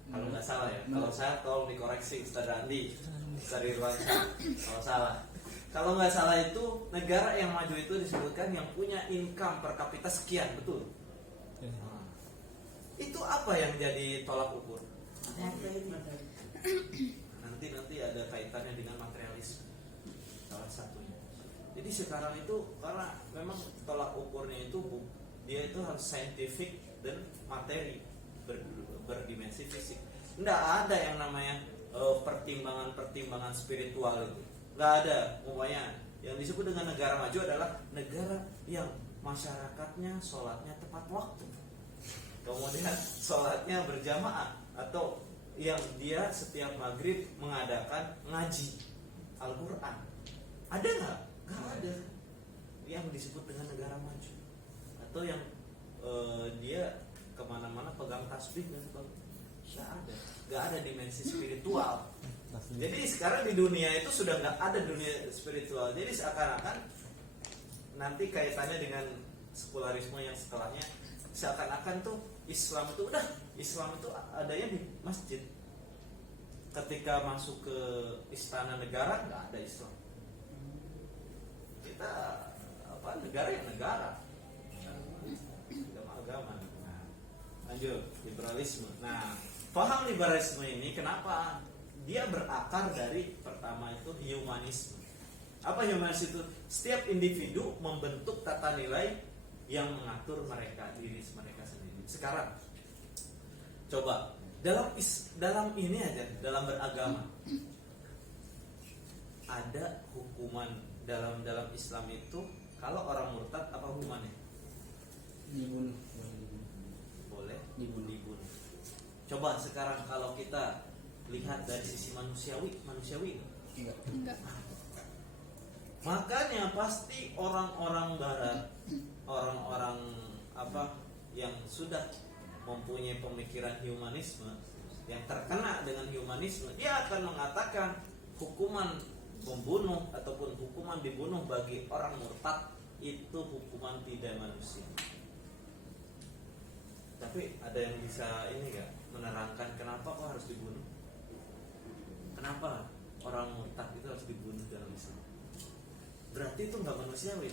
Kalau nggak salah ya, kalau saya tolong dikoreksi Ustaz Randi, Ustaz Ridwan kalau salah. Kalau nggak salah itu negara yang maju itu disebutkan yang punya income per kapita sekian, betul? Nah, itu apa yang jadi tolak ukur? Nanti ada kaitannya dengan materialisme salah satunya. Jadi sekarang itu karena memang tolak ukurnya itu dia itu harus saintifik dan materi berdimensi fisik. Nggak ada yang namanya pertimbangan spiritual itu. Nggak ada. Umumnya yang disebut dengan negara maju adalah negara yang masyarakatnya sholatnya tepat waktu, kemudian sholatnya berjamaah, atau yang dia setiap maghrib mengadakan ngaji Al-Quran. Ada nggak? Nggak ada yang disebut dengan negara maju. Atau yang dia kemana-mana pegang tasbih dan sebagainya. Nggak ada dimensi spiritual. Jadi sekarang di dunia itu sudah nggak ada dunia spiritual. Jadi seakan-akan nanti kaitannya dengan sekularisme yang setelahnya, seakan-akan tuh Islam itu adanya di masjid. Ketika masuk ke istana negara nggak ada Islam. Kita negara yang negara, agama. Nah, lanjut liberalisme. Nah, paham liberalisme ini kenapa dia berakar dari pertama itu humanisme. Apa humanisme itu? Setiap individu membentuk tata nilai yang mengatur diri mereka sendiri. Sekarang coba dalam ini aja, dalam beragama ada hukuman dalam Islam itu. Kalau orang murtad apa hukumannya? Dibunuh. Boleh Dibunuh. Coba sekarang kalau kita lihat dari sisi manusiawi Enggak. makanya pasti orang-orang barat, orang-orang yang sudah mempunyai pemikiran humanisme, yang terkena dengan humanisme, dia akan mengatakan hukuman membunuh ataupun hukuman dibunuh bagi orang murtad itu hukuman tidak manusia. Tapi ada yang bisa ini gak menerangkan kenapa kok harus dibunuh? Kenapa orang murtad itu harus dibunuh dalam Islam? Berarti itu nggak manusiawi.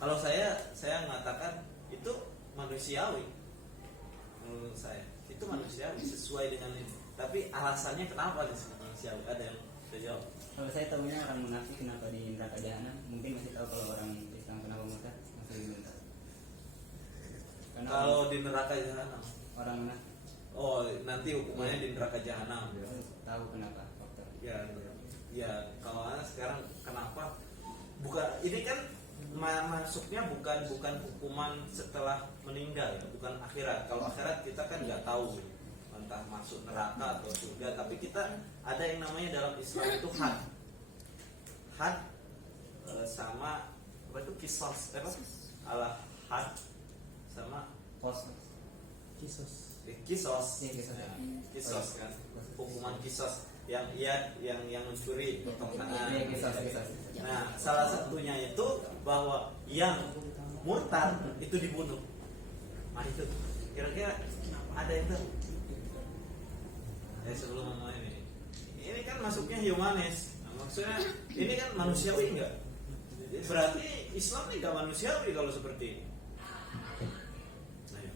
Kalau saya mengatakan itu manusiawi. Menurut saya itu manusiawi sesuai dengan ini. Tapi alasannya kenapa disebut manusiawi? Ada yang bisa jawab? Kalau saya tahunya orang munafik kenapa di neraka jahanam, mungkin masih tahu kalau orang Islam kenapa murtad masih diminta. Karena Kalau di neraka jahanam, orang munafik oh nanti hukumannya di neraka jahanam. tahu kenapa faktor. Ya kalau Anda sekarang kenapa? Bukan ini kan masuknya bukan hukuman setelah meninggal ya, bukan akhirat. Kalau akhirat kita kan nggak tahu entah masuk neraka atau surga, tapi kita ada yang namanya dalam Islam itu had sama apa itu kisos ala had sama Kisos. kisos Iya, kisos. kisos kan, hukuman kisos yang mencuri potong tangan. Iya, kisos. Nah, salah satunya itu bahwa yang murtad itu dibunuh. Nah itu kira-kira ada itu. Sebelum ngomong ini kan masuknya humanis. Nah, maksudnya ini kan manusiawi enggak? Berarti Islam ini enggak manusiawi kalau seperti ini. Nah, ya.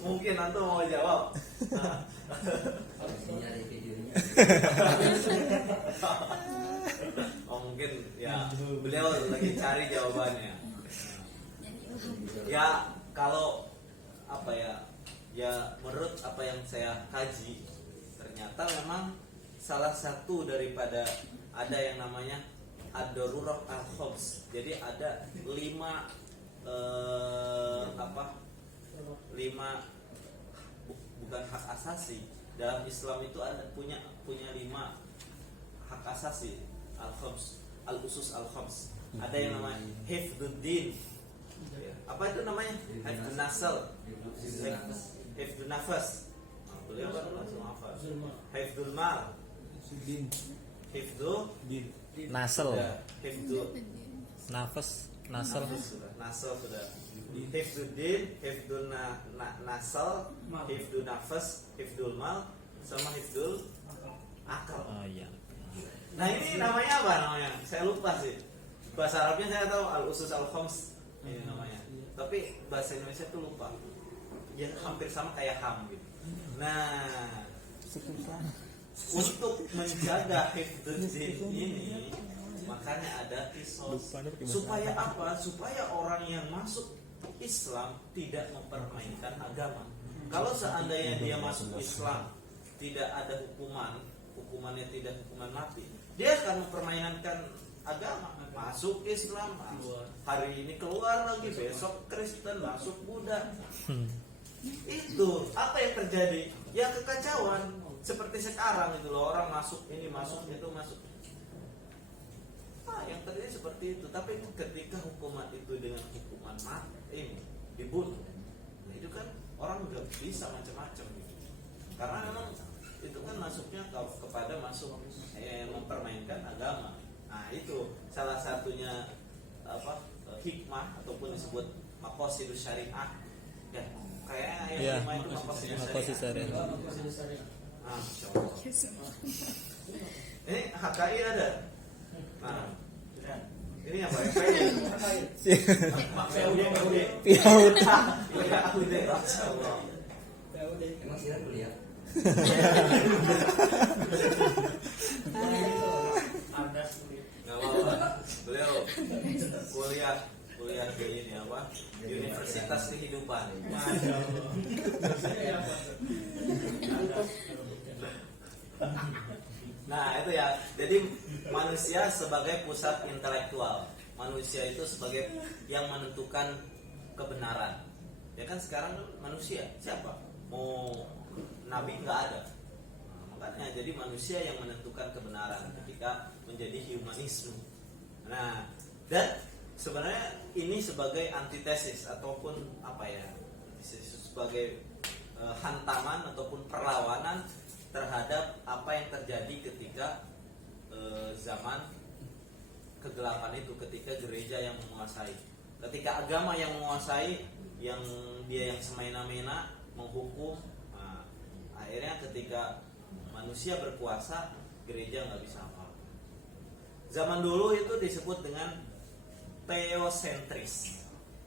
Mungkin antum mau jawab. Nyari videonya. Oh mungkin ya beliau lagi cari jawabannya. Ya kalau apa ya menurut apa yang saya kaji, ternyata memang salah satu daripada ada yang namanya ad-darurah al-khams. Jadi ada 5 bukan hak asasi. Dalam Islam itu ada punya 5 hak asasi al-khams, al-usus al-khams. Ada yang namanya hifdzuddin. Apa itu namanya? Hifdzun nasl, hifdzun nafas. Beliau baru langsung hafal. Hifdzul mal, hifdzul Nasel, hifdzul nafas, nasel. nasl sudah. Hifdzuddin, hifdzun nasl, hifdzun nafas, hifdzul mal, sama hifdzul akal. Oh iya. Nah ini namanya apa namanya? Saya lupa sih. Bahasa Arabnya saya tahu al-usus al-khams ini namanya. Tapi bahasa Indonesia tuh lupa. Ya hampir sama kayak ham gitu. Nah, untuk menjaga hifdzuddin ini makanya ada kisos. Supaya apa? Supaya orang yang masuk Islam tidak mempermainkan agama. Kalau seandainya dia masuk Islam tidak ada hukumannya tidak hukuman mati, dia akan mempermainkan agama. Masuk Islam, hari ini keluar lagi, besok Kristen, masuk Buddha. Itu apa yang terjadi? Ya kekacauan. Seperti sekarang itu loh, orang masuk ini, masuk itu, masuk. Yang terjadi seperti itu. Tapi ketika hukuman itu dengan hukuman mati ini dibunuh, nah itu kan orang nggak bisa macam-macam gitu. Karena memang itu kan masuknya kepada mempermainkan agama. Nah itu salah satunya hikmah ataupun disebut maqasidus syariah. Ya kayaknya yang lima itu maqasidus syariah. Ah, insyaallah. Ini HKI ada. Nah, ini apa ya? Piaut. Emang siapa kuliah? Nggak apa-apa. Beliau kuliah di ini apa? Universitas Kehidupan. Nah itu ya. Jadi manusia sebagai pusat intelektual. manusia itu sebagai yang menentukan kebenaran. Ya kan sekarang manusia siapa? Mau nabi nggak ada. Nah, makanya jadi manusia yang menentukan kebenaran ketika menjadi humanisme. Nah, dan sebenarnya ini sebagai antitesis ataupun apa ya? Antitesis sebagai hantaman ataupun perlawanan terhadap apa yang terjadi ketika zaman kegelapan itu, ketika gereja yang menguasai, ketika agama yang menguasai, yang dia yang semena-mena menghukum. Nah, akhirnya ketika manusia berkuasa, gereja nggak bisa apa-apa. Zaman dulu itu disebut dengan teosentris.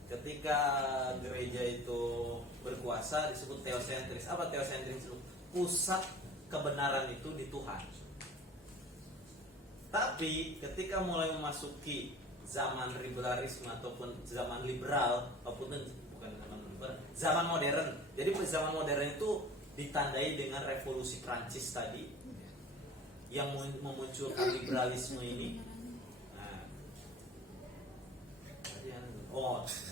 Ketika gereja itu berkuasa disebut teosentris. Apa teosentris itu? Pusat kebenaran itu di Tuhan. Tapi ketika mulai memasuki zaman liberalisme ataupun zaman liberal, ataupun bukan zaman liberal, zaman modern. Jadi zaman modern itu ditandai dengan revolusi Prancis tadi yang memunculkan liberalisme ini.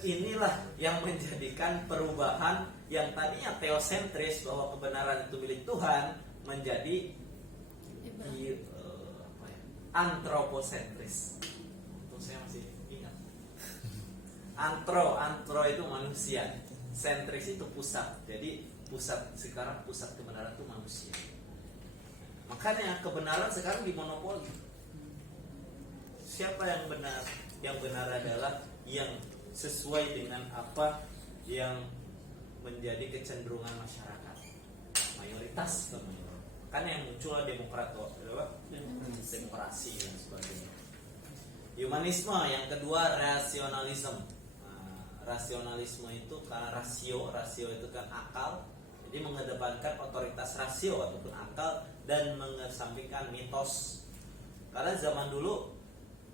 Inilah yang menjadikan perubahan yang tadinya teosentris bahwa kebenaran itu milik Tuhan menjadi antroposentris. Untuk saya masih ingat. Antro itu manusia, sentris itu pusat. Jadi sekarang pusat kebenaran itu manusia. Makanya kebenaran sekarang dimonopoli. Siapa yang benar? Yang benar adalah yang sesuai dengan apa yang menjadi kecenderungan masyarakat, mayoritas teman-teman. Kan yang muncul demokrasi dan sebagainya. Humanisme yang kedua rasionalisme. Rasionalisme itu karena rasio itu kan akal, jadi mengedepankan otoritas rasio ataupun akal dan mengesampingkan mitos. Karena zaman dulu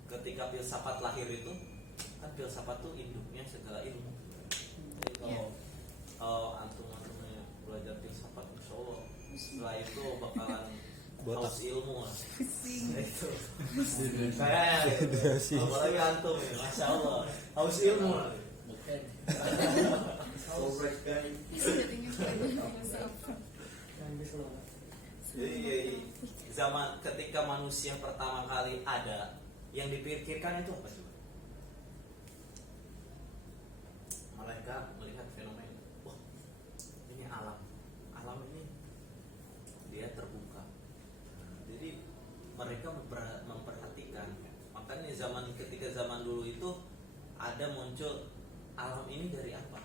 ketika filsafat lahir itu kan filsafat itu induknya segala ilmu. Jadi kalau antum belajar filsafat, insya Allah setelah itu bakalan haus ilmu lah. Itu saya apalagi antum ya, masya Allah haus ilmu lah. Jadi zaman ketika manusia pertama kali ada, yang dipikirkan itu apa sih? Mereka melihat fenomena, wah ini alam ini dia terbuka. Jadi mereka memperhatikan. Makanya ketika zaman dulu itu ada muncul alam ini dari apa?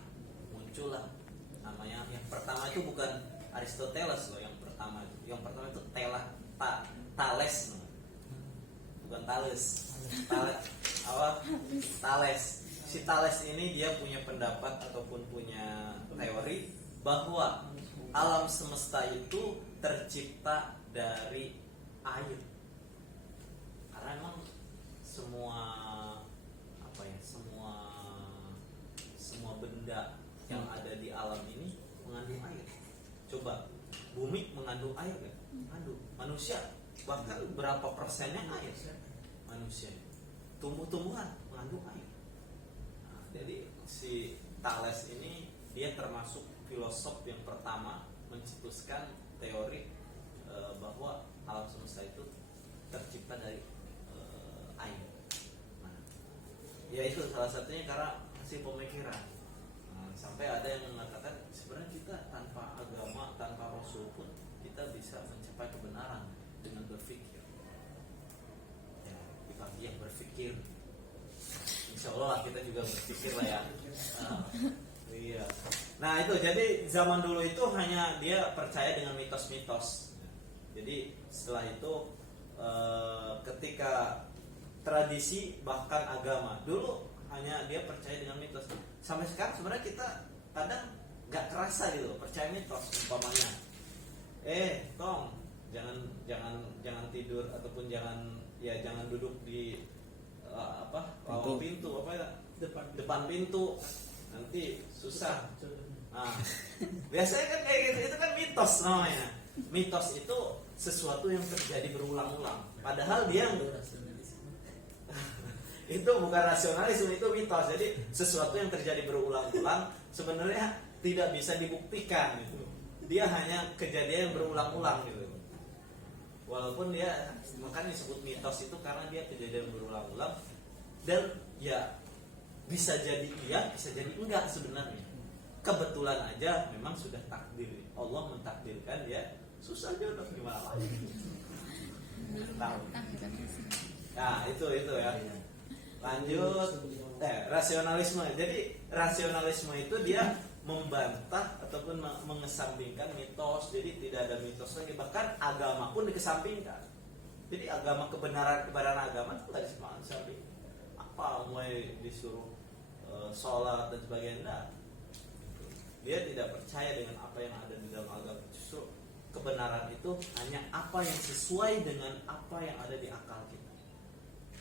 Muncullah namanya yang pertama itu bukan Aristoteles loh, yang pertama itu Thales, bukan Thales. Thales. Si Thales ini dia punya pendapat ataupun punya teori bahwa alam semesta itu tercipta dari air. Karena emang semua benda yang ada di alam ini mengandung air. Coba bumi mengandung air kan? Mengandung. Manusia bahkan berapa persennya air? Manusia. Tumbuh-tumbuhan mengandung air. Nah, jadi si Thales ini dia termasuk filosof yang pertama mencetuskan teori bahwa alam semesta itu tercipta dari air. Nah, ya itu salah satunya karena hasil pemikiran. Sampai ada yang mengatakan sebenarnya kita tanpa agama, tanpa rasul pun kita bisa mencapai kebenaran dengan berpikir. Ya, bagi yang berpikir, insya Allah kita juga berpikir lah ya. Iya. Nah itu jadi zaman dulu itu hanya dia percaya dengan mitos-mitos. Jadi setelah itu ketika tradisi bahkan agama dulu hanya dia percaya dengan mitos. Sampai sekarang sebenarnya kita kadang nggak kerasa gitu percaya mitos. Umpamanya Tong jangan tidur ataupun jangan duduk di bawah pintu depan pintu, nanti susah. Nah, biasanya kan kayak gitu, itu kan mitos namanya. Mitos itu sesuatu yang terjadi berulang-ulang, padahal dia Itu bukan rasionalisme, itu mitos. Jadi sesuatu yang terjadi berulang-ulang sebenarnya tidak bisa dibuktikan gitu. Dia hanya kejadian yang berulang-ulang gitu. Walaupun dia makanya disebut mitos itu karena dia kejadian berulang-ulang dan ya bisa jadi iya, bisa jadi enggak sebenarnya. Kebetulan aja memang sudah takdir. Allah mentakdirkan ya susah jodoh gimana lagi. Tahu. Nah, itu ya. Lanjut rasionalisme. Jadi rasionalisme itu dia membantah ataupun mengesampingkan mitos. Jadi tidak ada mitos lagi. Bahkan agama pun dikesampingkan. Jadi agama kebenaran agama itu nggak disampingkan. Apa mulai disuruh sholat dan sebagainya? Dia tidak percaya dengan apa yang ada di dalam agama. Justru kebenaran itu hanya apa yang sesuai dengan apa yang ada di akal kita.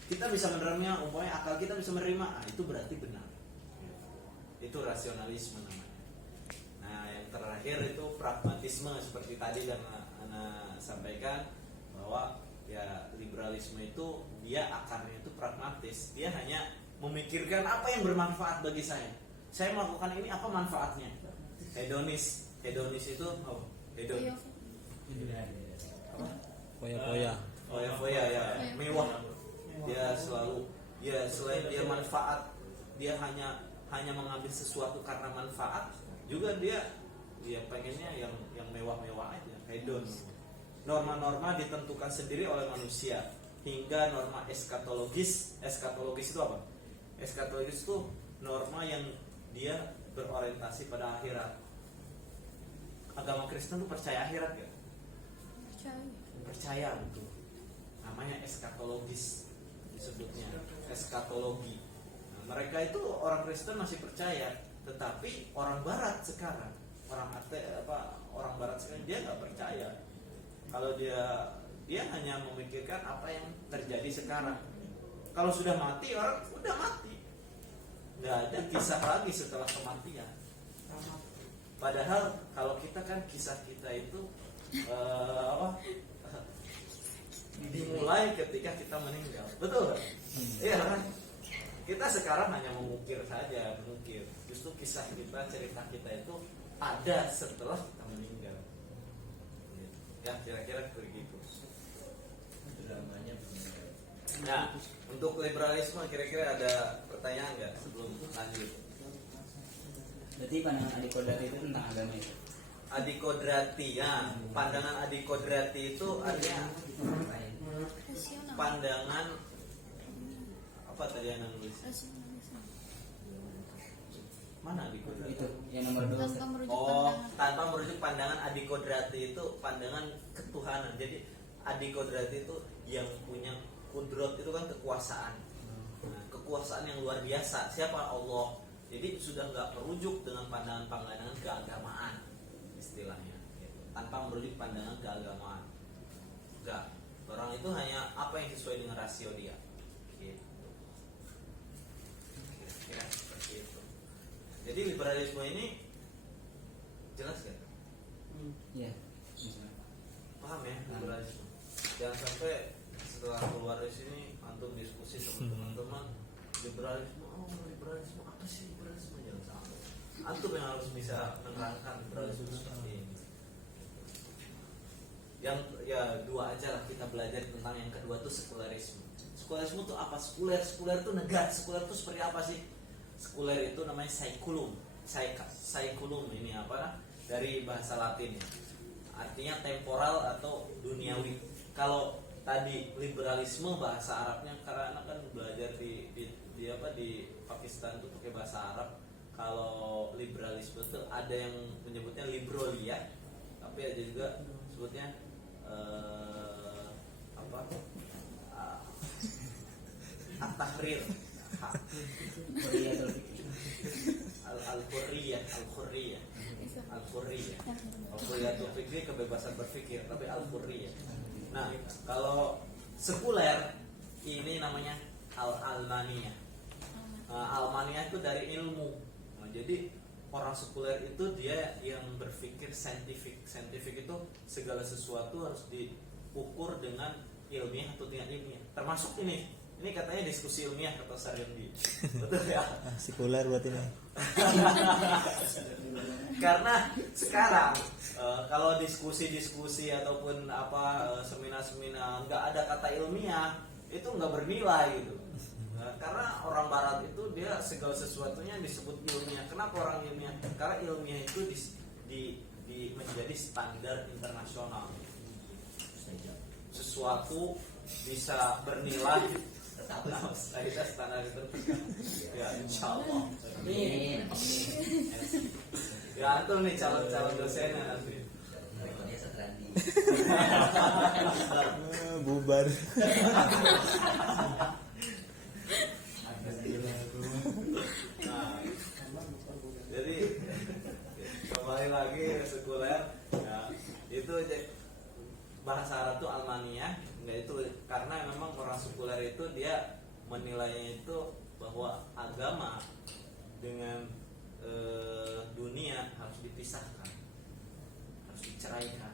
Kita bisa menerimanya, umpamanya akal kita bisa menerima, itu berarti benar. Itu rasionalisme namanya. Nah, yang terakhir itu pragmatisme, seperti tadi yang Ana sampaikan bahwa ya liberalisme itu dia akarnya itu pragmatis. Dia hanya memikirkan apa yang bermanfaat bagi saya. Saya melakukan ini apa manfaatnya? Hedonis itu apa? Hedon. Apa? Foya-foya. Foya ya, mewah. Dia selalu ya selain dia manfaat, dia hanya mengambil sesuatu karena manfaat, juga dia pengennya yang mewah-mewah aja, hedon. Norma-norma ditentukan sendiri oleh manusia hingga norma eskatologis. Eskatologis itu apa? Eskatologis itu norma yang dia berorientasi pada akhirat. Agama Kristen tuh percaya akhirat ya? Percaya betul. Namanya eskatologis disebutnya, eskatologi. Nah, mereka itu orang Kristen masih percaya, tetapi orang Barat sekarang, orang Barat sekarang dia nggak percaya. Kalau dia hanya memikirkan apa yang terjadi sekarang. Kalau sudah mati, orang udah mati, nggak ada kisah lagi setelah kematian. Padahal kalau kita kan kisah kita itu dimulai ketika kita meninggal, betul? Iya kan? Kita sekarang hanya mengukir saja, Justru kisah kita, cerita kita itu ada setelah kita meninggal. Ya kira-kira begitu. Nah, untuk liberalisme kira-kira ada pertanyaan nggak sebelum lanjut? Berarti pandangan Adikodrati itu tentang agama itu. Adikodrati ya, pandangan Adikodrati itu artinya pandangan apa tadi yang nulis? Mana Adikodrati? Itu yang nomor 2. Tanpa merujuk pandangan Adikodrati itu pandangan ketuhanan. Jadi Adikodrati itu yang punya kudrot itu kan kekuasaan. Nah, kekuasaan yang luar biasa. Siapa? Allah. Jadi sudah nggak merujuk dengan pandangan-pandangan keagamaan istilahnya, gitu. Tanpa merujuk pandangan keagamaan. Enggak. Orang itu hanya apa yang sesuai dengan rasio dia. Gitu. Kira-kira seperti itu. Jadi liberalisme ini jelas kan? Iya. Paham ya liberalisme? Jangan sampai setelah keluar dari sini antum diskusi sama teman-teman liberalisme apa sih liberalisme, jangan sampai. Antum yang harus bisa menerangkan liberalisme seperti ini. Yang ya dua aja lah kita belajar tentang. Yang kedua tuh sekularisme. Sekularisme itu apa? Sekuler itu negara. Sekuler itu seperti apa sih? Sekuler itu namanya saikulum. Saikulum ini apa? Dari bahasa Latin. Artinya temporal atau duniawi. Kalau tadi liberalisme bahasa Arabnya, karena kan belajar di Pakistan tuh pakai bahasa Arab. Kalau liberalisme itu ada yang menyebutnya librolia, tapi ada juga sebutnya at-tahrir, al-hurriyah itu fikri, kebebasan berpikir, tapi al-hurriyah. Nah, kalau sekuler ini namanya al-almaniyah. Almaniyah itu dari ilmu. Nah, jadi orang sekuler itu dia yang berpikir saintifik. Saintifik itu segala sesuatu harus diukur dengan ilmiah atau tidak ilmiah. Termasuk ini Ini katanya diskusi ilmiah kata Saryondi. Betul ya? Sekuler buat ini. Karena sekarang kalau diskusi-diskusi ataupun seminar-seminar nggak ada kata ilmiah itu nggak bernilai gitu. Karena orang Barat itu dia segala sesuatunya disebut ilmiah. Kenapa orang ilmiah? Karena ilmiah itu menjadi standar internasional. Sesuatu bisa bernilai kita standar itu. Ya, insyaallah. Amin. Ya, itu nih calon-calon dosennya nanti. Rekodnya Satrandi. Bubar. Nah, jadi kembali lagi ke sekuler, ya, itu bahasa Arab itu almaniyah, nggak itu karena memang orang sekuler itu dia menilainya itu bahwa agama dengan dunia harus dipisahkan, harus diceraikan.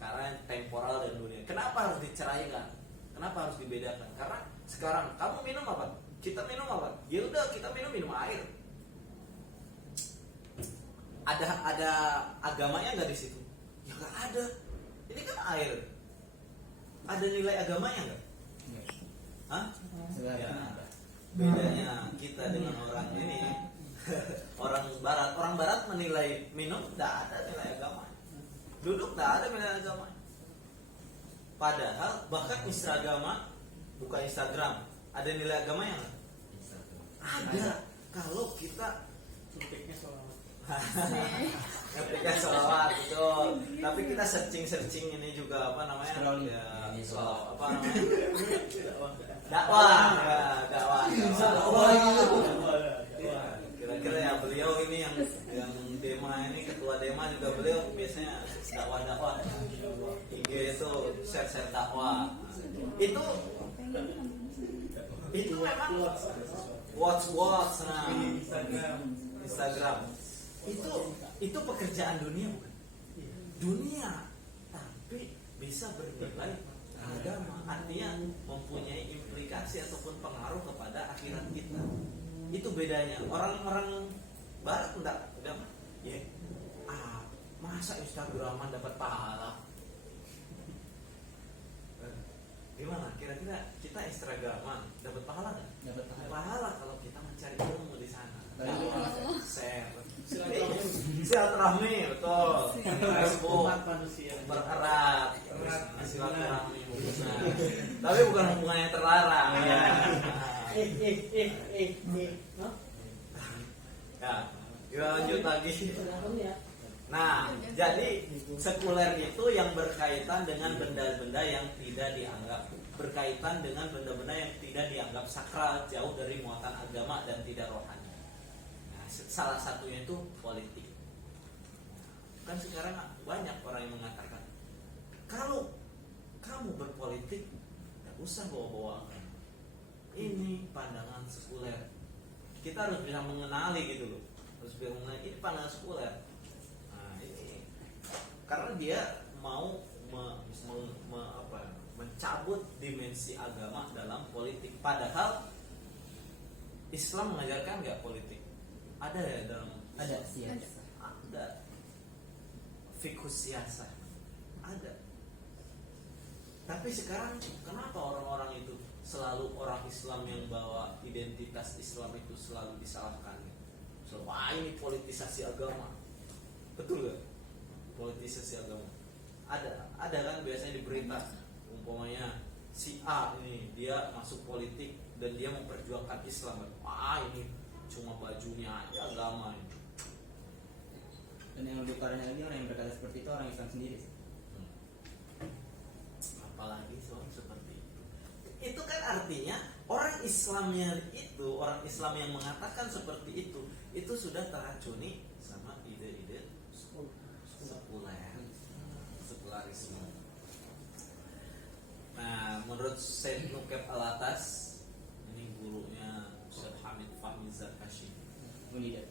Karena temporal dan dunia. Kenapa harus diceraikan? Kenapa harus dibedakan? Karena sekarang kamu minum apa? Kita minum apa? Ya udah kita minum air. Ada agamanya nggak di situ? Ya nggak ada. Ini kan air. Ada nilai agamanya nggak? Hah? Sebenarnya Ya. ada. Bedanya kita dengan orang ini, orang Barat menilai minum tidak ada nilai agama, duduk tidak ada nilai agama. Padahal bahkan buka Instagram ada nilai agama yang ada. Kalau kita ngetiknya sholawat betul, tapi kita searching ini juga apa namanya? Scrolling. Ya, apa namanya? dakwah. Kira-kira ya beliau ini yang dema ini ketua dema juga beliau biasanya dakwah. IG itu share dakwah. Itu memang watch nah Instagram. Itu pekerjaan dunia bukan? Dunia tapi bisa bernilai agama, artinya mempunyai implikasi ataupun pengaruh kepada akhirat kita. Itu bedanya. Orang-orang Barat enggak ya. Masa Instagraman dapat pahala? Gimana? Kira-kira kita Instagraman dapat pahala nggak? Dapat pahala. Pahala kalau kita mencari ilmu di sana. Baru Share. Silaturahmi, betul. Facebook bererat silaturahmi. Nah, tapi bukan hubungan yang terlarang. Ya. Ya, kita lanjut lagi. Nah, jadi sekuler itu yang berkaitan dengan benda-benda yang tidak dianggap berkaitan dengan benda-benda yang tidak dianggap sakral, jauh dari muatan agama dan tidak rohani. Nah, salah satunya itu politik. Kan sekarang banyak orang yang mengatakan kalau kamu berpolitik tidak usah bawa-bawa agama. Ini pandangan sekuler. Kita harus bisa mengenali gitu loh. Harus bisa mengenali ini pandangan sekuler. Nah, ini karena dia mau mencabut dimensi agama dalam politik. Padahal Islam mengajarkan nggak politik? Ada ya dalam ada siasa. Ada. Fiqhus siasah ada. Tapi sekarang kenapa orang-orang itu selalu orang Islam yang bawa identitas Islam itu selalu disalahkan? Wah, ini politisasi agama. Betul gak? Politisasi agama. Ada kan biasanya di berita, umpamanya si A ini dia masuk politik dan dia memperjuangkan Islam. Wah, ini cuma bajunya aja agama ini. Dan yang lebih parahnya lagi orang yang berkata seperti itu orang Islam sendiri. Apalagi soal seperti itu kan artinya orang Islam yang mengatakan seperti itu sudah teracuni sama ide-ide sekularisme. Nah, menurut Said Nukeb Alatas, ini gurunya Ustaz Hamid Fahmi Zarkashi, Unida.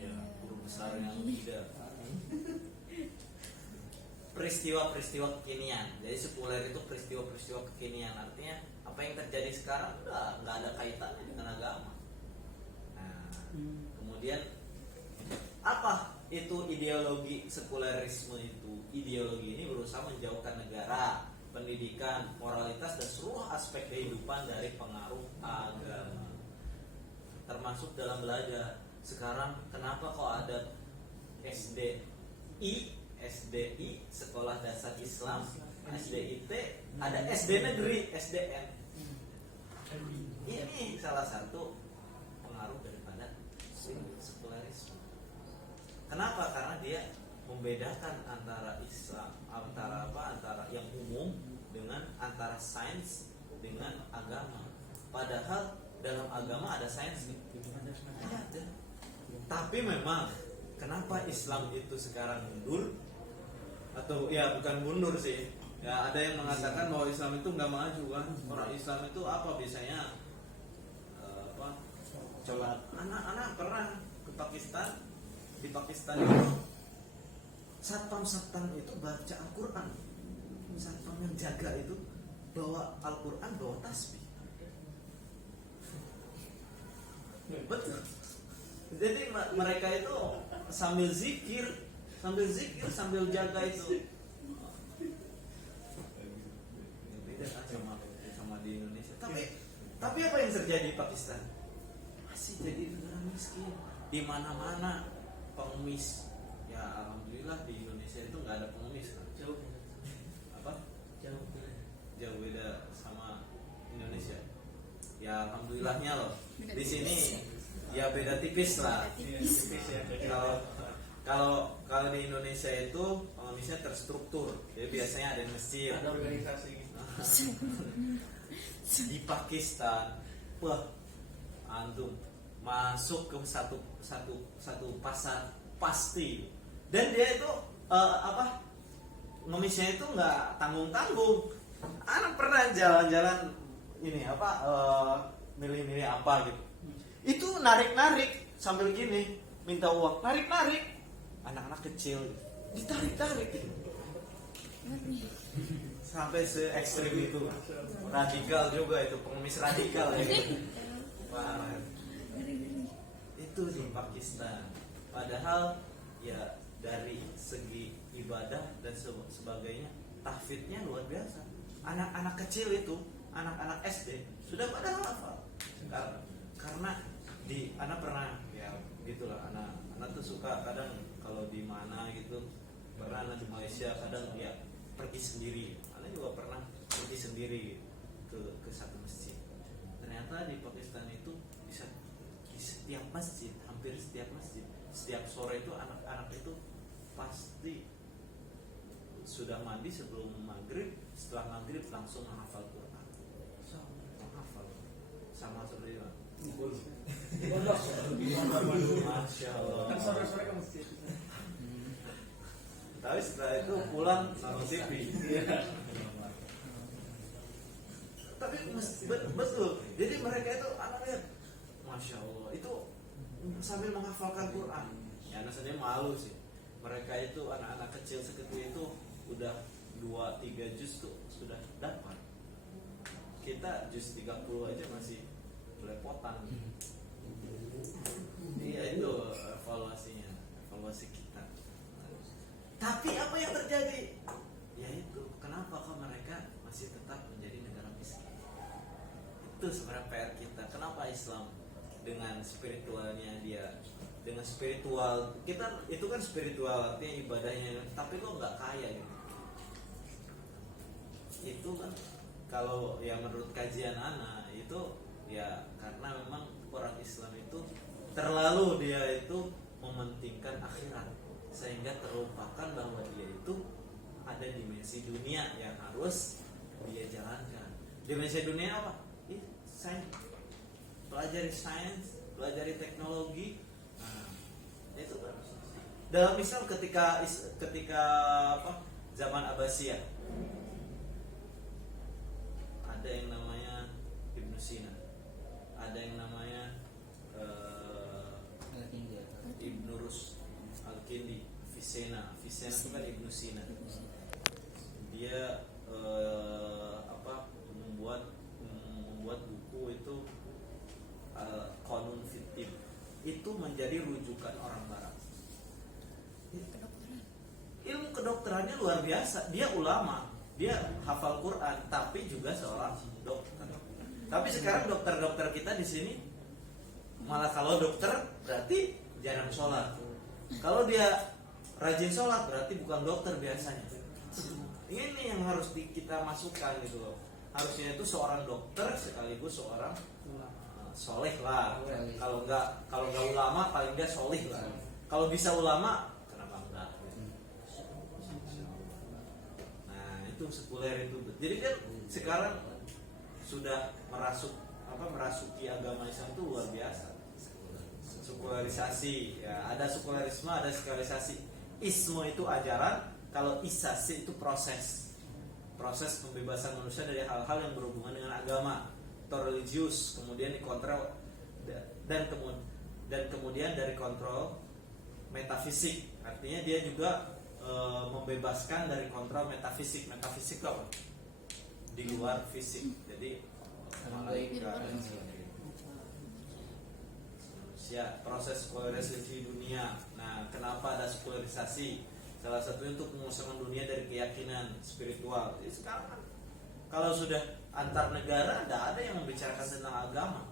ya, guru besar yang tidak. peristiwa-peristiwa kekinian. Jadi sekuler itu peristiwa-peristiwa kekinian, artinya apa yang terjadi sekarang udah nggak ada kaitannya dengan agama. Nah, kemudian apa itu ideologi sekulerisme itu? Ideologi ini berusaha menjauhkan negara, pendidikan, moralitas dan seluruh aspek kehidupan dari pengaruh agama, termasuk dalam belajar. Sekarang kenapa kok ada SDI Sekolah Dasar Islam, SDIT, ada SD Negeri, SDN. Ini salah satu pengaruh daripada sekulerisme. Kenapa? Karena dia membedakan antara Islam, antara yang umum dengan antara sains dengan agama. Padahal dalam agama ada sains. Ada. Tapi memang kenapa Islam itu sekarang mundur? Atau ya bukan mundur sih. Ya ada yang mengatakan bahwa Islam itu nggak maju kan? Orang Islam itu apa biasanya? Coba anak-anak pernah ke Pakistan. Di Pakistan itu satpam itu baca Al-Quran. Satpam yang jaga itu bawa Al-Quran, bawa tasbih. Betul. Jadi mereka itu sambil zikir, sambil jaga itu. Beda kan sama di Indonesia. Tapi apa yang terjadi di Pakistan? Masih jadi negara miskin. Di mana-mana pengemis. Ya alhamdulillah di Indonesia itu nggak ada pengemis. Jauh. Apa? Jauh beda sama Indonesia. Ya alhamdulillahnya loh. Di sini ya beda tipis lah. Kalau di Indonesia itu pengemisnya terstruktur. Jadi biasanya ada masjid, ada organisasi. Di Pakistan, antum masuk ke satu pasar pasti, dan dia itu ngemisnya itu nggak tanggung-tanggung. Anak pernah jalan-jalan ini milih-milih apa gitu, itu narik-narik sambil gini minta uang, narik-narik anak-anak kecil ditarik-tarik gitu. Sampai se ekstrim itu, radikal juga itu, pengemis radikal ya. Itu di Pakistan. Padahal ya dari segi ibadah dan sebagainya, tahfidnya luar biasa. Anak-anak kecil itu, anak-anak SD sudah pada hafal. Karena anak pernah ya gitulah, anak tuh suka kadang kalau di mana gitu, pernah anak di Malaysia kadang ya pergi sendiri. Anak juga pernah pergi sendiri ke satu masjid. Ternyata di Pakistan itu bisa di setiap masjid, hampir setiap masjid, setiap sore itu anak-anak itu pasti sudah mandi sebelum maghrib, setelah maghrib langsung menghafal Quran. Menghafal sama seperti itu. Masya Allah. Kan sore-sore ke masjid. Tapi setelah itu pulang nonton TV. Tapi betul. Jadi mereka itu anaknya, Masya Allah, itu sambil menghafalkan Quran. Ya anak saya malu sih. Mereka itu anak-anak kecil seperti itu udah 2-3 juz tuh sudah dapat. Kita juz 30 aja masih belepotan. Iya itu evaluasi kita. Tapi apa yang terjadi? Yaitu kenapa kok mereka masih tetap menjadi negara miskin? Itu sebenarnya PR kita. Kenapa Islam dengan spiritualnya dia, dengan spiritual kita itu kan spiritual artinya ibadahnya, tapi kok nggak kaya gitu? Itu kan kalau ya menurut kajian anak itu ya karena memang orang Islam itu terlalu dia itu mementingkan akhirat sehingga terlupakan bahwa dia itu ada dimensi dunia yang harus dia jalankan. Dimensi dunia apa? Sains, pelajari sains, pelajari teknologi. Nah, itu kan. Dalam misal ketika zaman Abbasiyah ada yang namanya Ibnu Sina, ada yang namanya Ibnu Rus Al-Kindi, Avicenna itu kan Ibnu Sina. dia membuat buku itu Qanun Fit-Tibb. Itu menjadi rujukan orang barat. Ilmu kedokterannya luar biasa. Dia ulama, dia hafal Quran, tapi juga seorang dokter. Tapi sekarang dokter-dokter kita di sini malah kalau dokter berarti jarang sholat. Kalau dia rajin sholat berarti bukan dokter biasanya. Ini yang harus kita masukkan gitu loh. Harusnya itu seorang dokter sekaligus seorang soleh lah. Kalau nggak ulama paling dia soleh lah. Kalau bisa ulama kenapa enggak? Nah itu sekuler itu. Jadi kan sekarang sudah merasuki agama Islam itu luar biasa. Sekularisasi, ya ada sekulerisme, ada sekularisasi. Isme itu ajaran, kalau isasi itu proses pembebasan manusia dari hal-hal yang berhubungan dengan agama atau religius, kemudian dikontrol dan kemudian dari kontrol metafisik. Artinya dia juga membebaskan dari kontrol metafisik. Metafisik apa? Di luar fisik. Jadi malaikat ya, proses sekularisasi dunia. Nah, kenapa ada sekularisasi? Salah satunya untuk mengusirkan dunia dari keyakinan spiritual. Jadi sekarang kan, kalau sudah antar negara, tidak ada yang membicarakan tentang agama.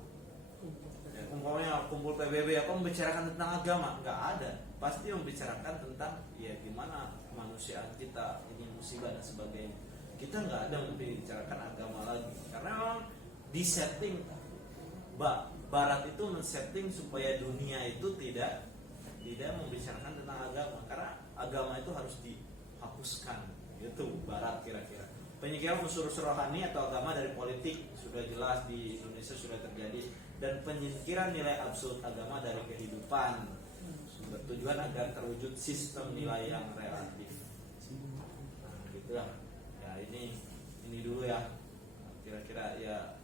Ya, umpamanya kumpul PBB apa membicarakan tentang agama? Nggak ada. Pasti membicarakan tentang ya gimana kemanusiaan kita, ini musibah dan sebagainya. Kita nggak ada membicarakan agama lagi, karena memang disetting Barat itu men-setting supaya dunia itu tidak membicarakan tentang agama, karena agama itu harus dihapuskan. Itu Barat kira-kira. Penyingkiran unsur-unsur rohani atau agama dari politik sudah jelas di Indonesia sudah terjadi, dan penyingkiran nilai absolut agama dari kehidupan bertujuan agar terwujud sistem nilai yang relatif. Nah, gitulah. Ya ini dulu ya. Kira-kira ya.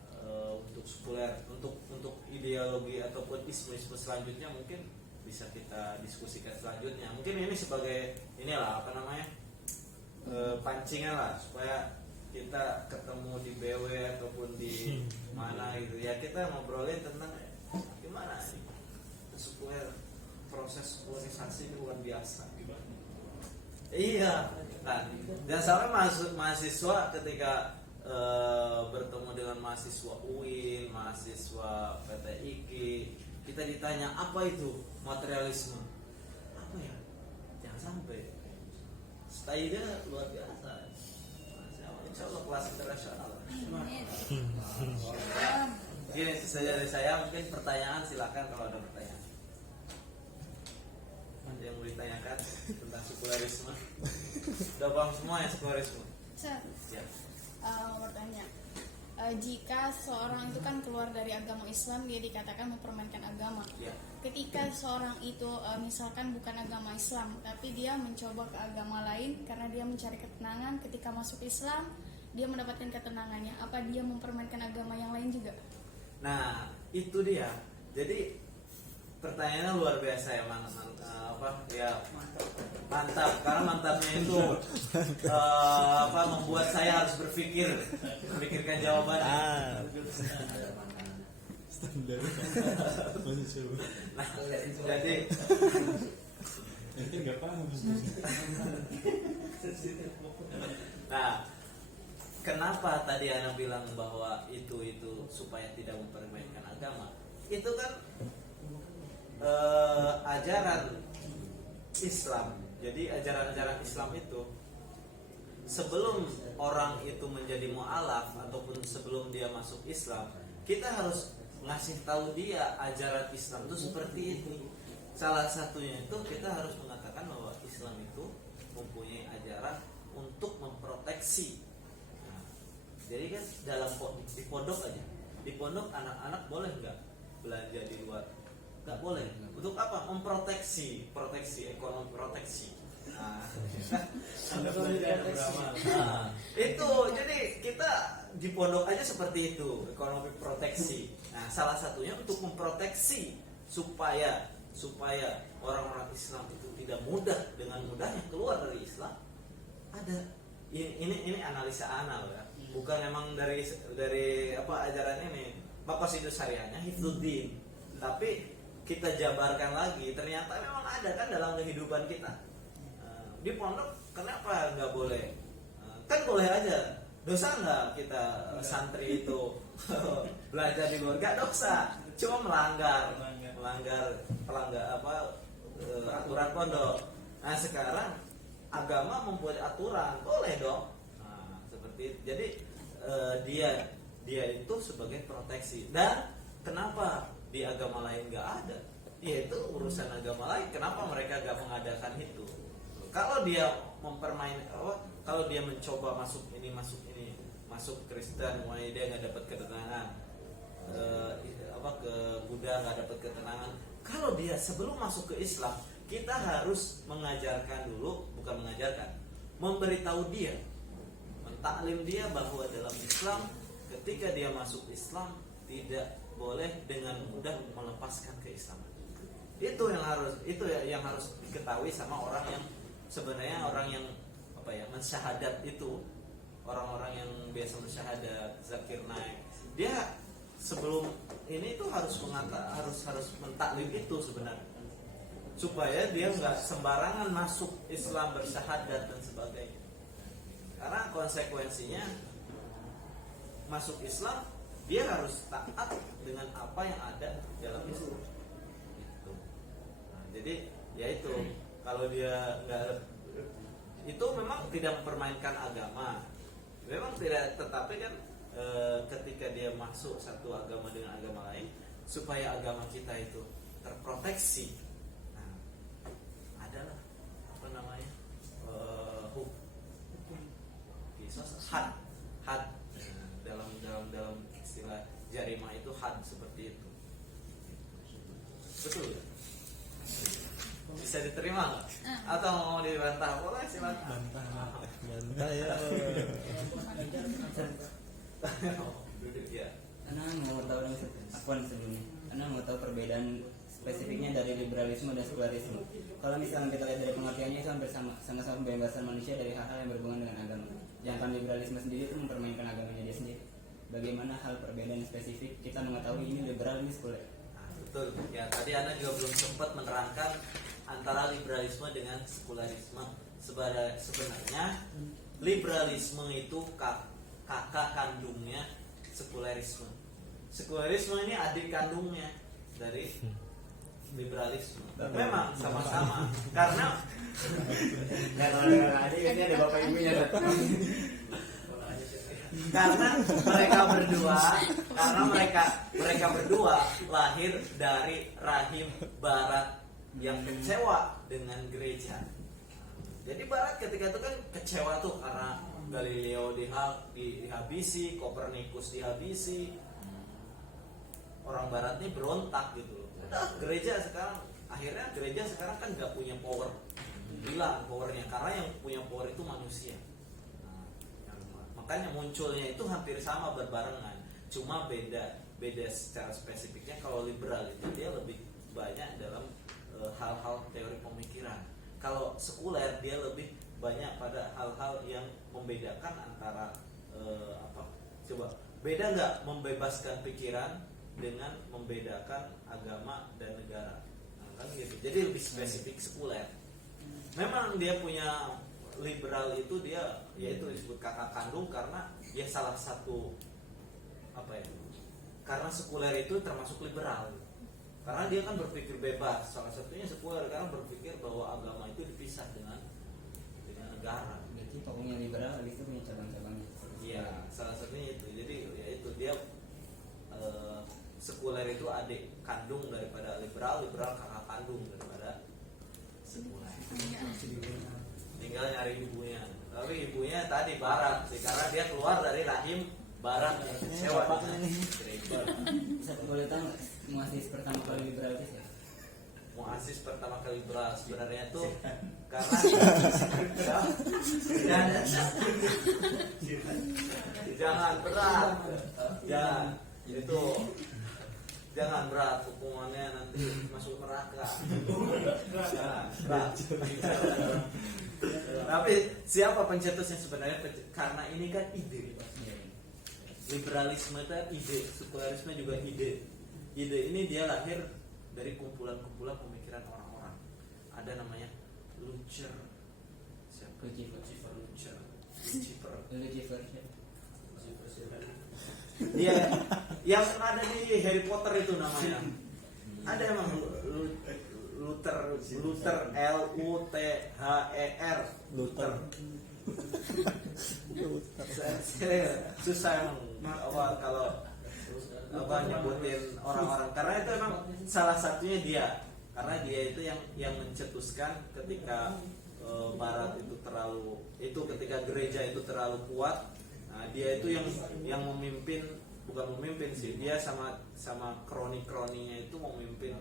Untuk sekuler, untuk ideologi ataupun isme selanjutnya mungkin bisa kita diskusikan selanjutnya. Mungkin ini sebagai pancingan lah supaya kita ketemu di BW ataupun di mana gitu ya, kita ngobrolin tentang gimana sih sekuler, proses sekularisasi luar biasa. Iya, kan. Dan sampai mahasiswa ketika bertemu dengan mahasiswa UIN, mahasiswa PTIK, kita ditanya apa itu materialisme, apa ya, jangan sampai style-nya luar biasa. Insya Allah kelas internasional. Mungkin itu saja dari saya. Mungkin pertanyaan silakan kalau ada pertanyaan. Ada yang mau ditanyakan tentang sekularisme? Udah paham semua ya sekularisme? Ya. Bertanya, jika seorang itu kan keluar dari agama Islam, dia dikatakan mempermainkan agama. Ya. Ketika seorang itu misalkan bukan agama Islam, tapi dia mencoba ke agama lain karena dia mencari ketenangan, ketika masuk Islam dia mendapatkan ketenangannya, apa dia mempermainkan agama yang lain juga? Nah itu dia. Jadi pertanyaannya luar biasa ya, mantap, karena mantapnya itu membuat saya harus memikirkan jawabannya. Standar. Nah, jadi nggak paham. Nah, kenapa tadi Ana bilang bahwa itu supaya tidak mempermainkan agama? Itu kan ajaran Islam. Jadi ajaran-ajaran Islam itu sebelum orang itu menjadi mu'alaf ataupun sebelum dia masuk Islam, kita harus ngasih tahu dia ajaran Islam itu seperti ini. Salah satunya itu kita harus mengatakan bahwa Islam itu mempunyai ajaran untuk memproteksi. Nah, jadi kan di pondok aja, di pondok anak-anak boleh nggak belanja di luar? Nggak boleh. Untuk apa? Memproteksi, ekonomi proteksi. Nah, itu jadi kita di pondok aja seperti itu, ekonomi proteksi. Nah, salah satunya untuk memproteksi supaya orang-orang Islam itu tidak dengan mudahnya keluar dari Islam. Ada ini analisa anal ya, bukan memang dari apa ajaran ini maqasidus syariahnya hifdzuddin, tapi kita jabarkan lagi ternyata memang ada kan dalam kehidupan kita. Di pondok kenapa nggak boleh? Kan boleh aja. Dosa nggak kita santri itu belajar di luar? Nggak dosa, cuma melanggar aturan pondok. Nah sekarang agama membuat aturan, boleh dong. Nah, seperti itu. Jadi dia itu sebagai proteksi. Dan kenapa di agama lain nggak ada? Ya itu urusan agama lain. Kenapa mereka nggak mengadakan itu? Kalau dia kalau dia mencoba masuk Kristen, mulai dia nggak dapat ketenangan, ke Buddha nggak dapat ketenangan. Kalau dia sebelum masuk ke Islam, kita harus memberitahu dia, mentaklim dia bahwa dalam Islam, ketika dia masuk Islam tidak boleh dengan mudah melepaskan keislaman. Itu yang harus diketahui sama orang yang sebenarnya orang yang mensyahadat itu, orang-orang yang biasa mensyahadat, zakir naik, dia sebelum ini tuh harus mentaklim itu sebenarnya, supaya dia nggak sembarangan masuk Islam bersyahadat dan sebagainya. Karena konsekuensinya masuk Islam dia harus taat dengan apa yang ada dalam Islam. Gitu. Nah, jadi ya itu kalau dia nggak, itu memang tidak mempermainkan agama, memang tidak, tetapi kan ketika dia masuk satu agama dengan agama lain, supaya agama kita itu terproteksi, nah, adalah hukum kisos had dalam istilah jarimah itu had, seperti itu. Betul ya? Bisa diterima nggak? Atau mau dibantah? Boleh silakan. Bantah ya. Duduk ya. Karena mau tahu sebelumnya, karena mau tahu perbedaan spesifiknya dari liberalisme dan sekularisme. Kalau misalnya kita lihat dari pengertiannya, itu hampir sama-sama pembebasan manusia dari hal-hal yang berhubungan dengan agama. Sedangkan liberalisme sendiri itu mempermainkan agamanya dia sendiri. Bagaimana hal perbedaan spesifik kita mengetahui ini liberal, ini sekuler? Betul. Ya, tadi Anda juga belum sempat menerangkan antara liberalisme dengan sekularisme. Sebenarnya liberalisme itu kakak kandungnya sekularisme. Sekularisme ini adik kandungnya dari liberalisme. Memang sama-sama. Karena ini ada bapak ibunya. karena mereka berdua lahir dari rahim Barat yang kecewa dengan gereja. Jadi Barat ketika itu kan kecewa tuh karena Galileo dihabisi, Kopernikus dihabisi. Orang Barat ini berontak gitu loh. Udah akhirnya gereja sekarang kan nggak punya power, hilang powernya, karena yang punya power itu manusia. Makanya munculnya itu hampir sama, berbarengan, cuma beda secara spesifiknya. Kalau liberal itu dia lebih banyak dalam hal-hal teori pemikiran. Kalau sekuler dia lebih banyak pada hal-hal yang membedakan antara coba beda nggak membebaskan pikiran dengan membedakan agama dan negara, nah, kan gitu. Jadi lebih spesifik sekuler. Memang dia punya liberal itu, dia yaitu disebut kakak kandung karena dia salah satu karena sekuler itu termasuk liberal, karena dia kan berpikir bebas. Salah satunya sekuler karena berpikir bahwa agama itu dipisah dengan negara. Jadi tokohnya liberal habis itu punya cabang-cabangnya. Iya, salah satunya itu. Jadi ya itu dia sekuler itu adik kandung daripada liberal kakak kandung daripada sekuler. Tinggal nyari ibunya. Tapi ibunya tadi Barat sih, karena dia keluar dari rahim Barat yang kecewa dengan gereja. Saya boleh tahu muassis pertama kali liberal itu ya? Muassis pertama kali liberal sebenarnya tuh karena jangan berat ya, itu Jangan berat, hukumannya nanti masuk neraka. Jangan berat. Tapi siapa pencetusnya sebenarnya? Karena ini kan ide. Liberalisme itu ide, sekularisme juga ide. Ide ini dia lahir dari kumpulan-kumpulan pemikiran orang-orang. Ada namanya Lucifer. Siapa? Lucifer. Dia yang ada di Harry Potter itu namanya. Ada emang Luther Luther. Luther. Susah emang kalau nyebutin orang-orang, karena itu emang salah satunya dia, karena dia itu yang mencetuskan ketika Barat itu ketika gereja itu terlalu kuat. Nah, dia itu yang memimpin, bukan memimpin sih, dia sama kroni-kroninya itu memimpin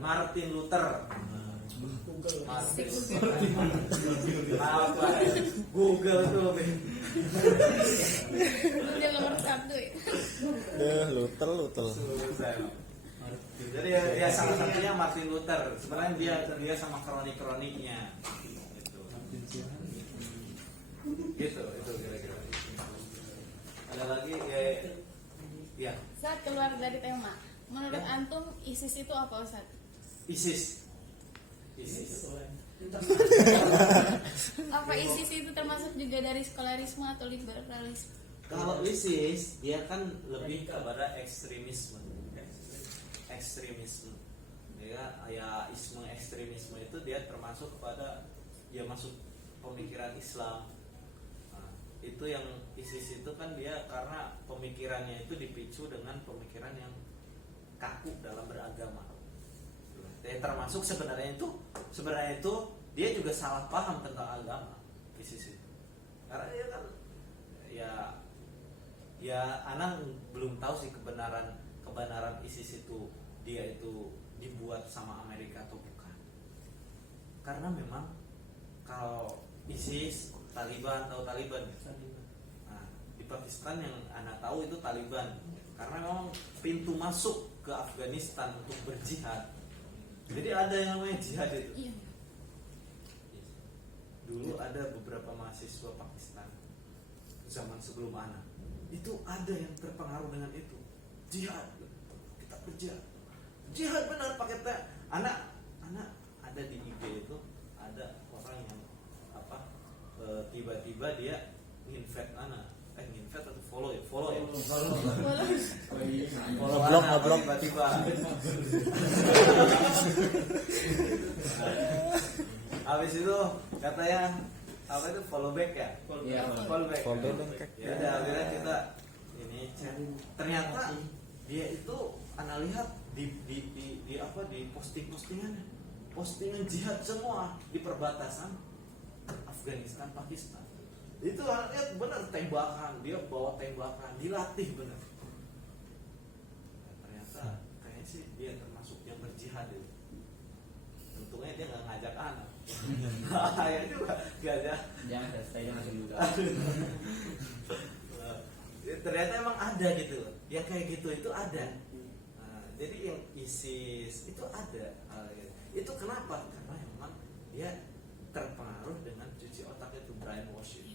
Martin Luther. Apa ya? Google tuh. Dia nomor 1 ya. Luther. Jadi ya salah satunya Martin Luther. Sebenarnya dia sama kroni-kroninya. Gitu kira-kira. Ada lagi ya. Saat keluar dari tema, menurut antum ISIS itu apa, Ustaz? ISIS. Apa ISIS itu termasuk juga dari sekularisme atau liberalisme? Kalau ISIS dia kan lebih kepada ekstremisme. Ya ekstremisme itu dia termasuk kepada masuk pemikiran Islam. Nah, itu yang ISIS itu kan dia karena pemikirannya itu dipicu dengan pemikiran yang kaku dalam beragama. Termasuk sebenarnya itu dia juga salah paham tentang agama ISIS itu. Karena dia kan ya anak belum tahu sih kebenaran ISIS itu dia itu dibuat sama Amerika atau bukan. Karena memang kalau ISIS Taliban ya? Nah, di Pakistan yang anak tahu itu Taliban. Karena memang pintu masuk ke Afghanistan untuk berjihad. Jadi ada yang namanya jihad itu. Iya. Dulu ada beberapa mahasiswa Pakistan zaman sebelum anak itu ada yang terpengaruh dengan itu. Jihad, kita berjihad. Jihad benar pakai anak ada di IG itu ada orang yang tiba-tiba dia nginvite atau follow ya follow Ngobrol. tiba-tiba habis itu katanya follow back ya follow back ya udah akhirnya kita ini ternyata dia itu anak lihat di postingan jihad semua di perbatasan Afghanistan Pakistan. Itu lihat benar tembakan, dia bawa tembakan, dilatih benar. Ternyata kayaknya sih dia termasuk yang berjihad itu. Untungnya dia nggak ngajak anak. Ya juga nggak ada. Jangan selesai langsung juga. Ternyata emang ada gitu, yang kayak gitu itu ada. Nah, jadi yang ISIS itu ada. Itu kenapa? Karena memang dia terpengaruh dengan cuci otak itu, brainwashing.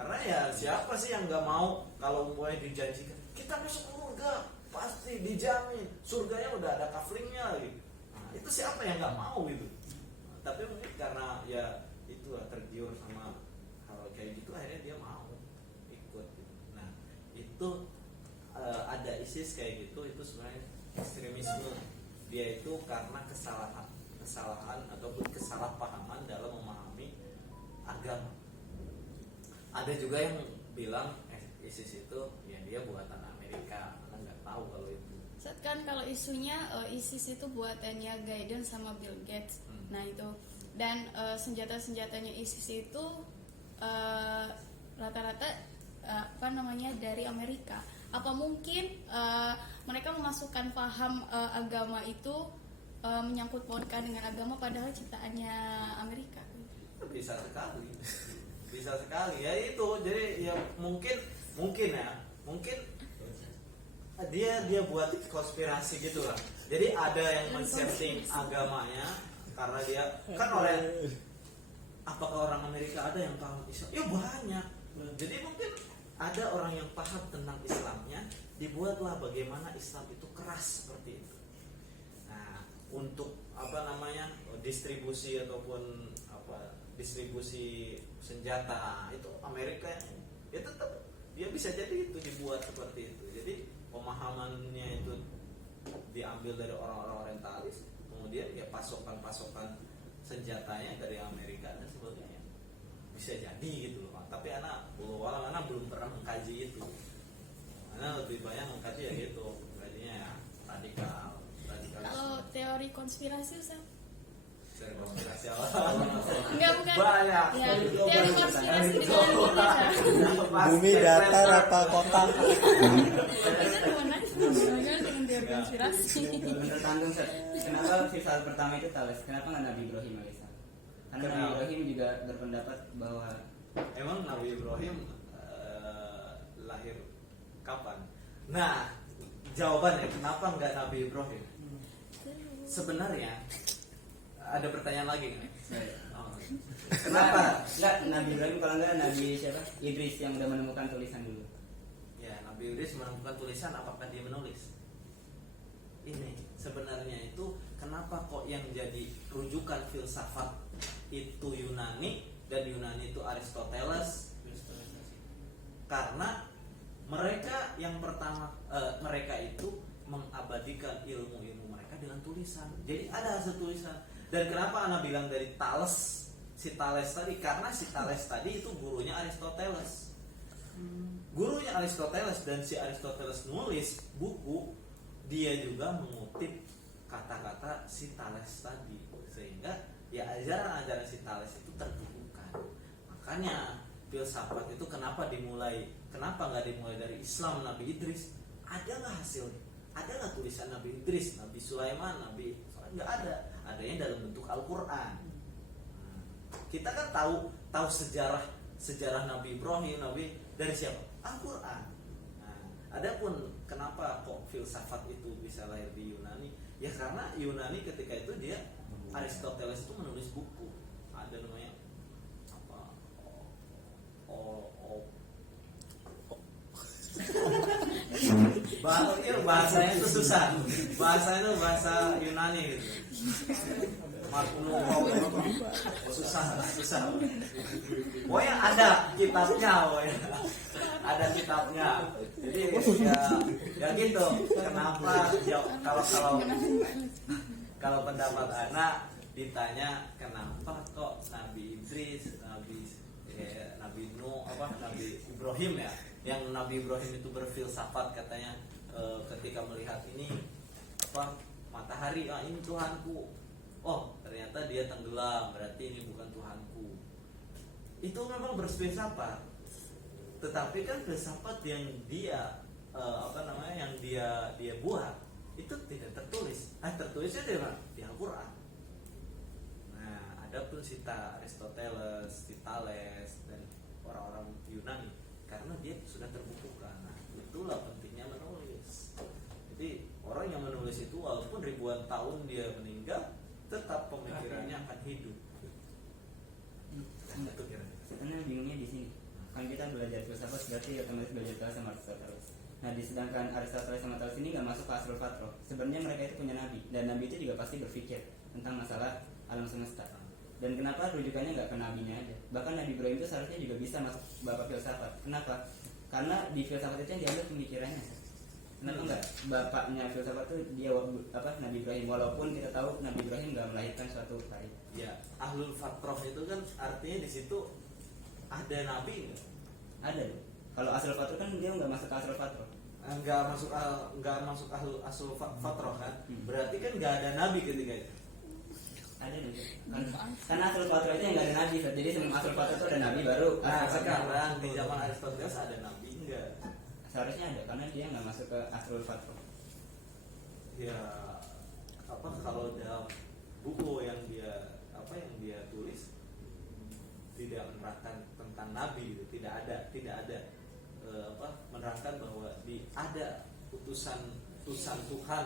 Karena ya siapa sih yang nggak mau kalau mulai dijanjikan kita masuk surga pasti dijamin surganya udah ada kaflingnya lagi. Nah, itu siapa yang nggak mau gitu. Nah, tapi mungkin karena ya itu tergiur sama hal kayak gitu akhirnya dia mau ikut. Gitu. Nah itu ada ISIS kayak gitu itu sebenarnya ekstremisme. Dia itu karena kesalahan ataupun kesalahpahaman dalam memahami agama. Ada juga yang bilang ISIS itu ya dia buatan Amerika, karena nggak tahu kalau itu. Kan kalau isunya ISIS itu buatannya Biden sama Bill Gates. Nah itu dan senjata-senjatanya ISIS itu rata-rata dari Amerika. Apa mungkin mereka memasukkan paham agama itu menyangkut pautkan dengan agama padahal ciptaannya Amerika? Bisa sekali ya itu. Jadi ya mungkin dia buat konspirasi gitu lah. Jadi ada yang men-setting agamanya karena dia kan apakah orang Amerika ada yang paham Islam? Ya banyak. Jadi mungkin ada orang yang paham tentang Islamnya, dibuatlah bagaimana Islam itu keras seperti itu. Nah, untuk distribusi ataupun distribusi senjata itu Amerika ya tetap dia bisa jadi itu dibuat seperti itu. Jadi pemahamannya itu diambil dari orang-orang orientalis, kemudian ya pasokan senjatanya dari Amerika dan sebagainya. Bisa jadi gitu loh. Tapi anak belum pernah mengkaji itu. Anak lebih banyak mengkaji ya gitu, kajinya ya radikal. Kalau teori konspirasi Ustaz? Dari konspirasi awal. Enggak, bukan. Banyak. Ya, teori konspirasi di dalam Indonesia. Bumi datar apa kotak? Kita cuma nanya dengan teori konspirasi. Menurut Antum, Ustaz, kenapa filsafat pertama itu Thales? Kenapa nggak Nabi Ibrahim alaihissalam? Karena Nabi Kenapa? Ibrahim juga berpendapat bahwa Emang Nabi Ibrahim lahir kapan? Nah, jawabannya kenapa nggak Nabi Ibrahim? Sebenarnya ada pertanyaan lagi kan? Oh. kenapa nggak Nabi Ibrahim, kalau nggak Nabi siapa? Idris yang udah menemukan tulisan dulu. Ya, Nabi Idris menemukan tulisan, apakah dia menulis? Ini sebenarnya itu kenapa kok yang jadi rujukan filsafat itu Yunani, dan Yunani itu Aristoteles? Karena mereka yang pertama mereka itu mengabadikan ilmu-ilmu mereka dengan tulisan. Jadi ada hasil tulisan. Dan kenapa Ana bilang dari Thales, si Thales tadi? Karena si Thales tadi itu gurunya Aristoteles. Gurunya Aristoteles, dan si Aristoteles nulis buku, dia juga mengutip kata-kata si Thales tadi, sehingga ya ajaran-ajaran si Thales itu terbukukan. Makanya filsafat itu kenapa nggak dimulai dari Islam Nabi Idris? Ada nggak hasilnya? Ada nggak tulisan Nabi Idris, Nabi Sulaiman, nggak ada. Adanya dalam bentuk Al-Quran. Kita kan tahu sejarah Nabi Ibrahim, dari siapa? Al-Quran. Nah, adapun kenapa kok filsafat itu bisa lahir di Yunani? Ya karena Yunani ketika itu dia Aristoteles itu menulis buku. Ada namanya bahasanya itu susah. Bahasanya itu bahasa Yunani gitu. Susah. Pokoknya ada kitabnya, ada kitabnya. Jadi ya gitu. Kenapa kalau pendapat anak ditanya kenapa kok Nabi Idris, Nabi Nuh, Nabi Ibrahim ya, yang Nabi Ibrahim itu berfilsafat katanya ketika melihat ini matahari, ini Tuhanku. Oh, ternyata dia tenggelam, berarti ini bukan Tuhanku. Itu memang berfilsafat. Tetapi kan filsafat yang dia yang dia buat itu tidak tertulis. Tertulisnya di Al-Qur'an. Nah, adapun si Aristoteles, si Thales dan orang-orang Yunani, karena dia sudah terbukukan. Nah, itulah pentingnya menulis. Jadi orang yang menulis itu walaupun ribuan tahun dia meninggal, tetap pemikirannya akan hidup. Karena bingungnya di sini. Kan kita belajar filsafat berarti otomatis belajar Thales sama Aristoteles. Nah, sedangkan Aristoteles sama Thales ini nggak masuk ke Asrul Fatroh. Sebenarnya mereka itu punya nabi, dan nabi itu juga pasti berpikir tentang masalah alam semesta. Dan kenapa rujukannya nggak ke nabinya aja? Bahkan Nabi Ibrahim itu seharusnya juga bisa masuk bapak filsafat. Kenapa? Karena di filsafat itu yang diambil pemikirannya. Kenapa enggak bapaknya filsafat itu dia Nabi Ibrahim, walaupun kita tahu Nabi Ibrahim nggak melahirkan suatu karya. Ya, ahlul fatroh itu kan artinya di situ ada nabi nggak? Ada. Kalau asal fatroh kan dia nggak masuk ke asal fatroh. Nggak masuk asul fatroh kan? Berarti kan nggak ada nabi ketika itu. Ada nih. Karena asal fatroh itu yang nggak ada nabi. Jadi sebelum asal fatroh itu ada nabi baru. Nah, sekarang di zaman Aristoteles ada nabi enggak? Seharusnya ada, karena dia nggak masuk ke Asrul Fatroh. Ya, kalau dalam buku yang dia tulis tidak menerangkan tentang nabi gitu. Tidak ada menerangkan bahwa ada utusan Tuhan,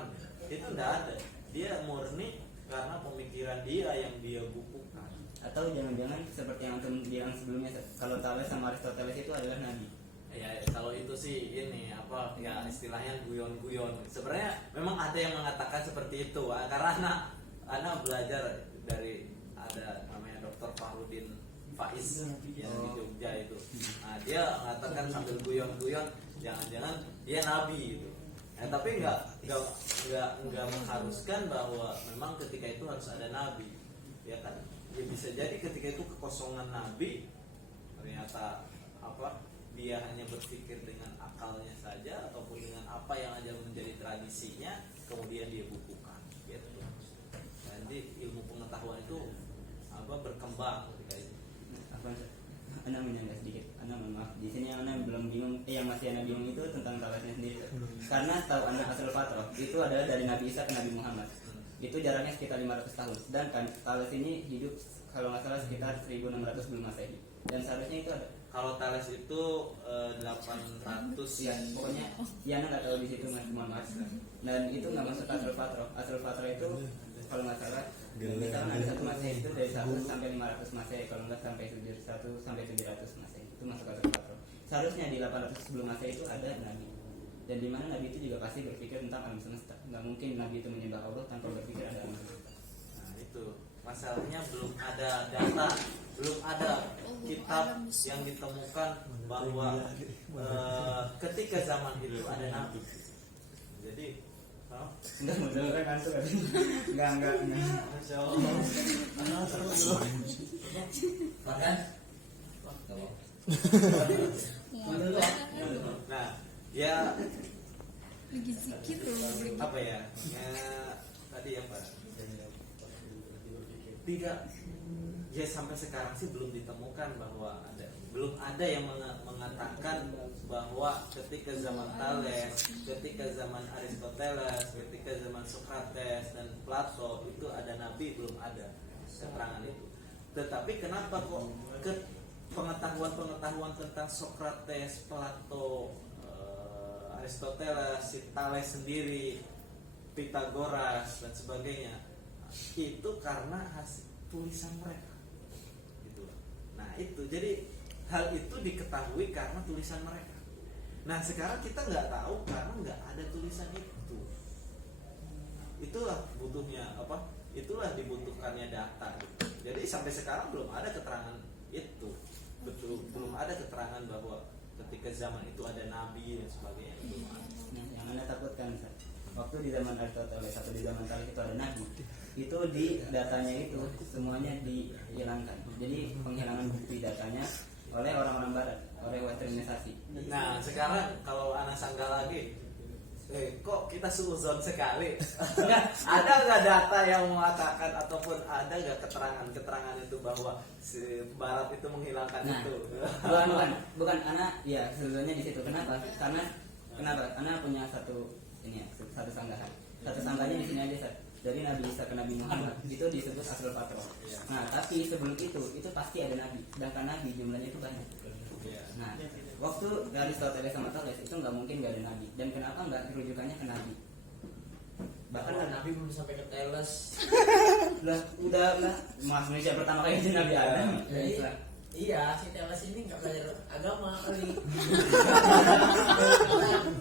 itu tidak ada. Dia murni karena pemikiran dia yang dia bukukan. Atau jangan-jangan seperti yang antum bilang sebelumnya, kalau Thales sama Aristoteles itu adalah nabi. Ya kalau itu sih ini apa ya istilahnya guyon-guyon. Sebenarnya memang ada yang mengatakan seperti itu, karena anak belajar dari ada namanya Dr. Fahrudin Faiz yang di Jogja itu. Nah, dia mengatakan sambil guyon-guyon, jangan-jangan dia nabi gitu. Tapi nggak mengharuskan bahwa memang ketika itu harus ada nabi, ya kan? Ya bisa jadi ketika itu kekosongan nabi, ternyata apa? Dia hanya berpikir dengan akalnya saja ataupun dengan apa yang aja menjadi tradisinya, kemudian dia bukukan. Gitu. Jadi ilmu pengetahuan itu apa berkembang ketika itu. Ana menyangka sedikit, Ana maaf di sini Ana belum bingung, yang masih Ana bingung itu tentang Thalesnya sendiri. Karena tahu Ana asal fatrah itu adalah dari Nabi Isa ke Nabi Muhammad. Itu jaraknya sekitar 500 tahun. Sedangkan Thales ini hidup kalau nggak salah sekitar 1600 sebelum Masehi. Dan seharusnya itu ada. Kalau Thales itu 800 Ya, pokoknya ya Ana nggak tahu di situ Mas Muhammad. Dan itu nggak masuk asal fatrah. Asal fatrah itu kalau nggak salah misalkan ada satu Masehi itu dari 1 sampai 500 Masehi, kalau nggak sampai 1 sampai 700 Masehi itu masuk asal fatrah. Seharusnya di 800 sebelum Masehi itu ada Nabi. Dan di mana Nabi itu juga pasti berpikir tentang alam semesta. Nggak mungkin Nabi itu menyembah Allah tanpa berpikir ada alam semesta. Nah itu masalahnya, belum ada data, belum ada kitab yang ditemukan bahwa ketika zaman itu ada Nabi. Jadi Enggak modal kan antum kan? Enggak. Masya Allah. Makan? Nah ya Lagi zikir loh. apa ya, tadi apa, tidak ya sampai sekarang sih belum ditemukan bahwa belum ada yang mengatakan bahwa ketika zaman Thales, ketika zaman Aristoteles, ketika zaman Socrates dan Plato itu ada nabi, belum ada keterangan itu. Tetapi kenapa kok pengetahuan tentang Socrates, Plato, Aristoteles, Thales sendiri, Pythagoras dan sebagainya, itu karena hasil tulisan mereka gitu. Nah itu jadi hal itu diketahui karena tulisan mereka. Nah sekarang kita nggak tahu karena nggak ada tulisan itu. Itulah butuhnya apa? Itulah dibutuhkannya data gitu. Jadi sampai sekarang belum ada keterangan itu. Betul, belum ada keterangan bahwa ketika zaman itu ada nabi dan sebagainya. Belum ada. Nah, yang Anda takutkan waktu di zaman Aristoteles atau di zaman Thales itu ada nabi, itu di datanya itu semuanya dihilangkan. Jadi penghilangan bukti datanya oleh orang-orang barat, oleh westernisasi. Nah sekarang kalau anak sangka lagi, kok kita suuzon sekali? Ada nggak data yang mengatakan ataupun ada nggak keterangan itu bahwa si barat itu menghilangkan itu? Bukan anak ya sebetulnya di situ. Kenapa? Kenapa? Anak punya satu sanggahan. Satu sanggahnya di sini aja, Sir. Dari Nabi Isa ke Nabi Muhammad itu disebut asal fatrah. Nah, tapi sebelum itu pasti ada nabi. Sedangkan nabi jumlahnya itu banyak. Nah, waktu Aristoteles sama Thales itu nggak mungkin nggak ada nabi. Dan kenapa nggak rujukannya ke nabi? Bahkan Nabi belum sampai ke Thales. udah Mas Indonesia pertama kali jadi nabi Adam. Iya, si Thales ini nggak belajar agama kali.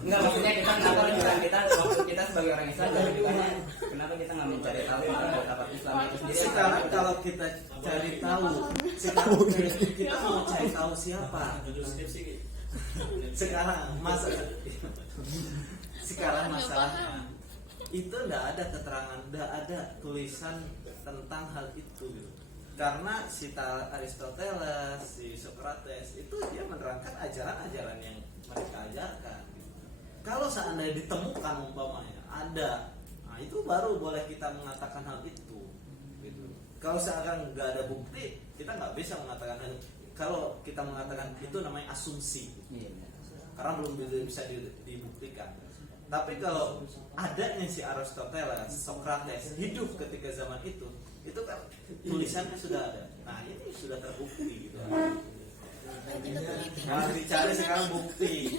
Enggak, maksudnya kita kenapa rujukan kita waktu kita sebagai orang Islam rujukannya kenapa kita nggak mencari tahu apa Islam itu sendiri? Sekarang kalau kita cari tahu, sekarang kita mau cari tahu siapa? Sekarang masalahnya itu tidak ada keterangan, tidak ada tulisan tentang hal itu gitu. Karena si Aristoteles, si Socrates itu dia menerangkan ajaran-ajaran yang mereka ajarkan. Kalau seandainya ditemukan umpamanya ada, nah itu baru boleh kita mengatakan hal itu. Gitu. Kalau sekarang nggak ada bukti, kita nggak bisa mengatakan hal itu. Kalau kita mengatakan itu namanya asumsi, karena belum bisa dibuktikan. Tapi kalau adanya si Aristoteles, Socrates hidup ketika zaman itu kan tulisannya sudah ada. Nah ini sudah terbukti gitu. kita teliti. Yang dicari sekarang bukti.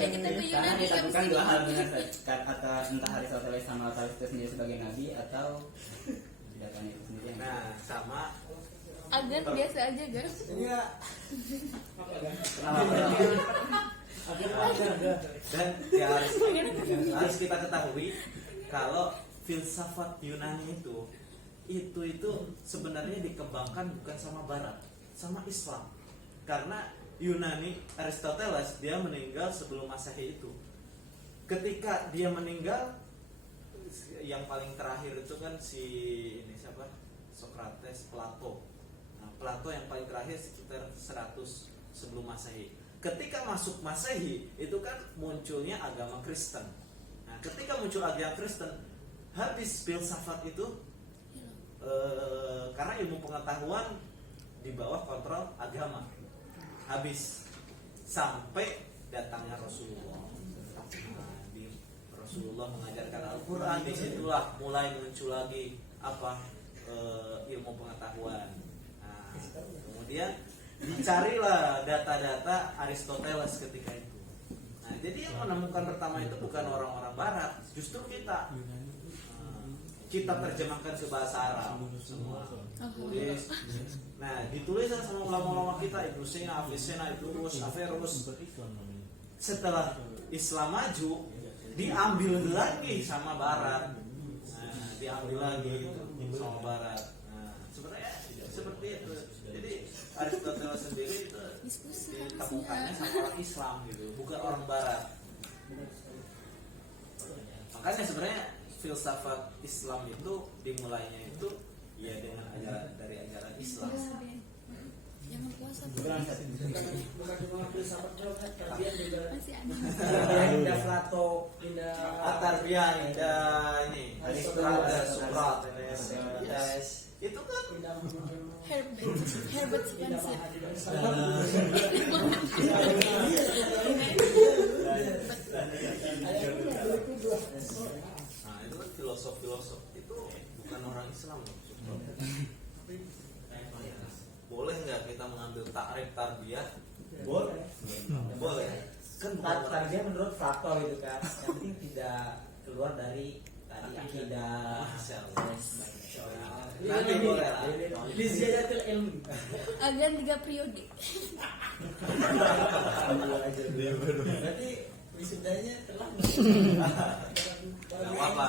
Ya kita ke Karena Yunani kita yang bukan sini. dua hal benar, kata entah Aristoteles sama Thales itu sendiri sebagai nabi atau tindakan itu sendiri yang Nah, sama Agan biasa aja guys. Iya. dan ya harus kita ketahui kalau filsafat Yunani itu sebenarnya dikembangkan bukan sama Barat, sama Islam. Karena Yunani, Aristoteles dia meninggal sebelum Masehi itu. Ketika dia meninggal, yang paling terakhir itu kan si ini siapa? Socrates, Plato. Nah, Plato yang paling terakhir sekitar 100 sebelum Masehi. Ketika masuk Masehi itu kan munculnya agama Kristen. Nah, ketika muncul agama Kristen, habis filsafat itu karena ilmu pengetahuan di bawah kontrol agama. Habis sampai datangnya Rasulullah. Nah, Rasulullah mengajarkan Al-Quran, disitulah mulai muncul lagi apa ilmu pengetahuan. Nah, kemudian dicarilah data-data Aristoteles ketika itu. Nah, jadi yang menemukan pertama itu bukan orang-orang Barat, justru kita. Kita terjemahkan ke bahasa Arab semua. Tulis. Nah, ditulis sama ulama-ulama kita, Ibnu Sina, Avicenna, Ibnu Rus, Averroes. Setelah Islam maju, diambil lagi sama Barat. Nah, diambil lagi sama Barat. Nah, sebenarnya seperti itu. Jadi Aristoteles sendiri itu ditemukannya sama orang Islam gitu, bukan orang Barat. Makanya sebenarnya filsafat Islam itu dimulainya itu ya dengan ajaran dari ajaran Islam. Jangan puasa. Bukan cuma filsafat juga, tarbiyah juga. Masih ada. Indah Plato, indah Atarbiyah, indah ini, Socrates, itu kan Herbert Spencer. nah itu kan filosof itu bukan orang Islam loh. Boleh nggak kita mengambil takrif tarbiyah? Boleh. Boleh. Kan bukan Tarbiyah menurut Plato gitu kan. Yang penting tidak keluar dari tadi akidah. Masya Allah. Nanti boleh lah. Di Ziyadatul Ilmi. Agan 3 periode. Berarti wisudanya telah. Gak apa-apa.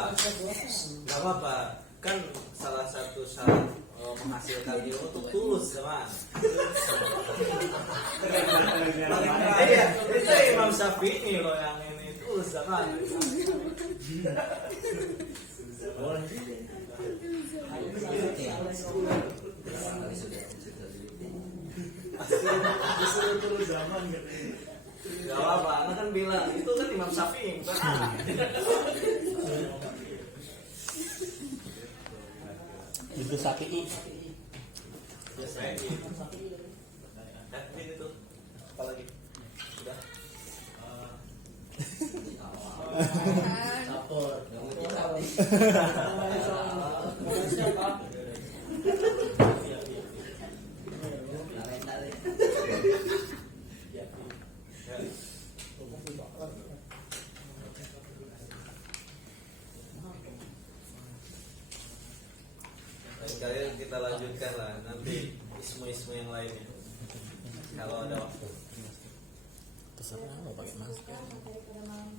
Gak apa-apa. Kan salah satu syarat menghasilkan ilmu untuk tulus, teman. Iya, itu Imam Syafi'i loh yang ini tulus, teman. Disuruh turun zaman gitu. Gak apa-apa, Anda kan bilang itu kan Imam Syafi'i, bukan Anda. Itu Syafi'i. Ini tuh apa lagi? Sudah. Sapor. Kalian kita lanjutkan lah nanti ismu-ismu yang lainnya kalau ada waktu. Materi pada malam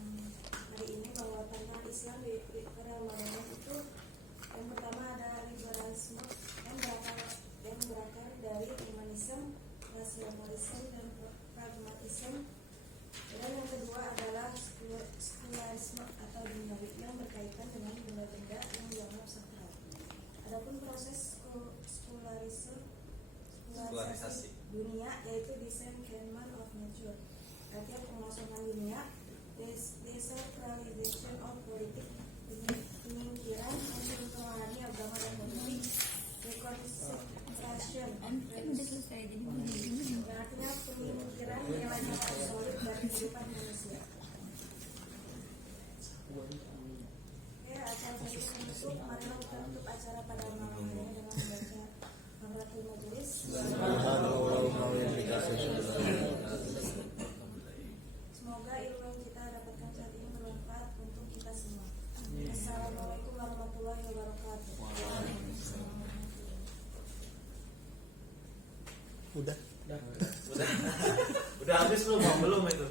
hari ini bahwa tentang Islam pada malam itu yang pertama ada liberalisme yang berakar dari humanisme, rasionalisme dan pragmatisme. Dan yang kedua adalah sekularisme atau duniawi yang berkaitan dengan benda-benda yang dianggap sakral. Adapun proses sekularisasi dunia yaitu disenchantment of nature, artinya pengosongan dunia, decentralization of politics, penyingkiran untuk rohani, agama dan politik, reconstruction, artinya penyingkiran nilai-nilai absolut dari kehidupan manusia. Oke, acara saya tutup. Marilah kita tutup acara pada malam hari ini dengan membaca Hamratul Majelis. Udah habis lu mau belum itu?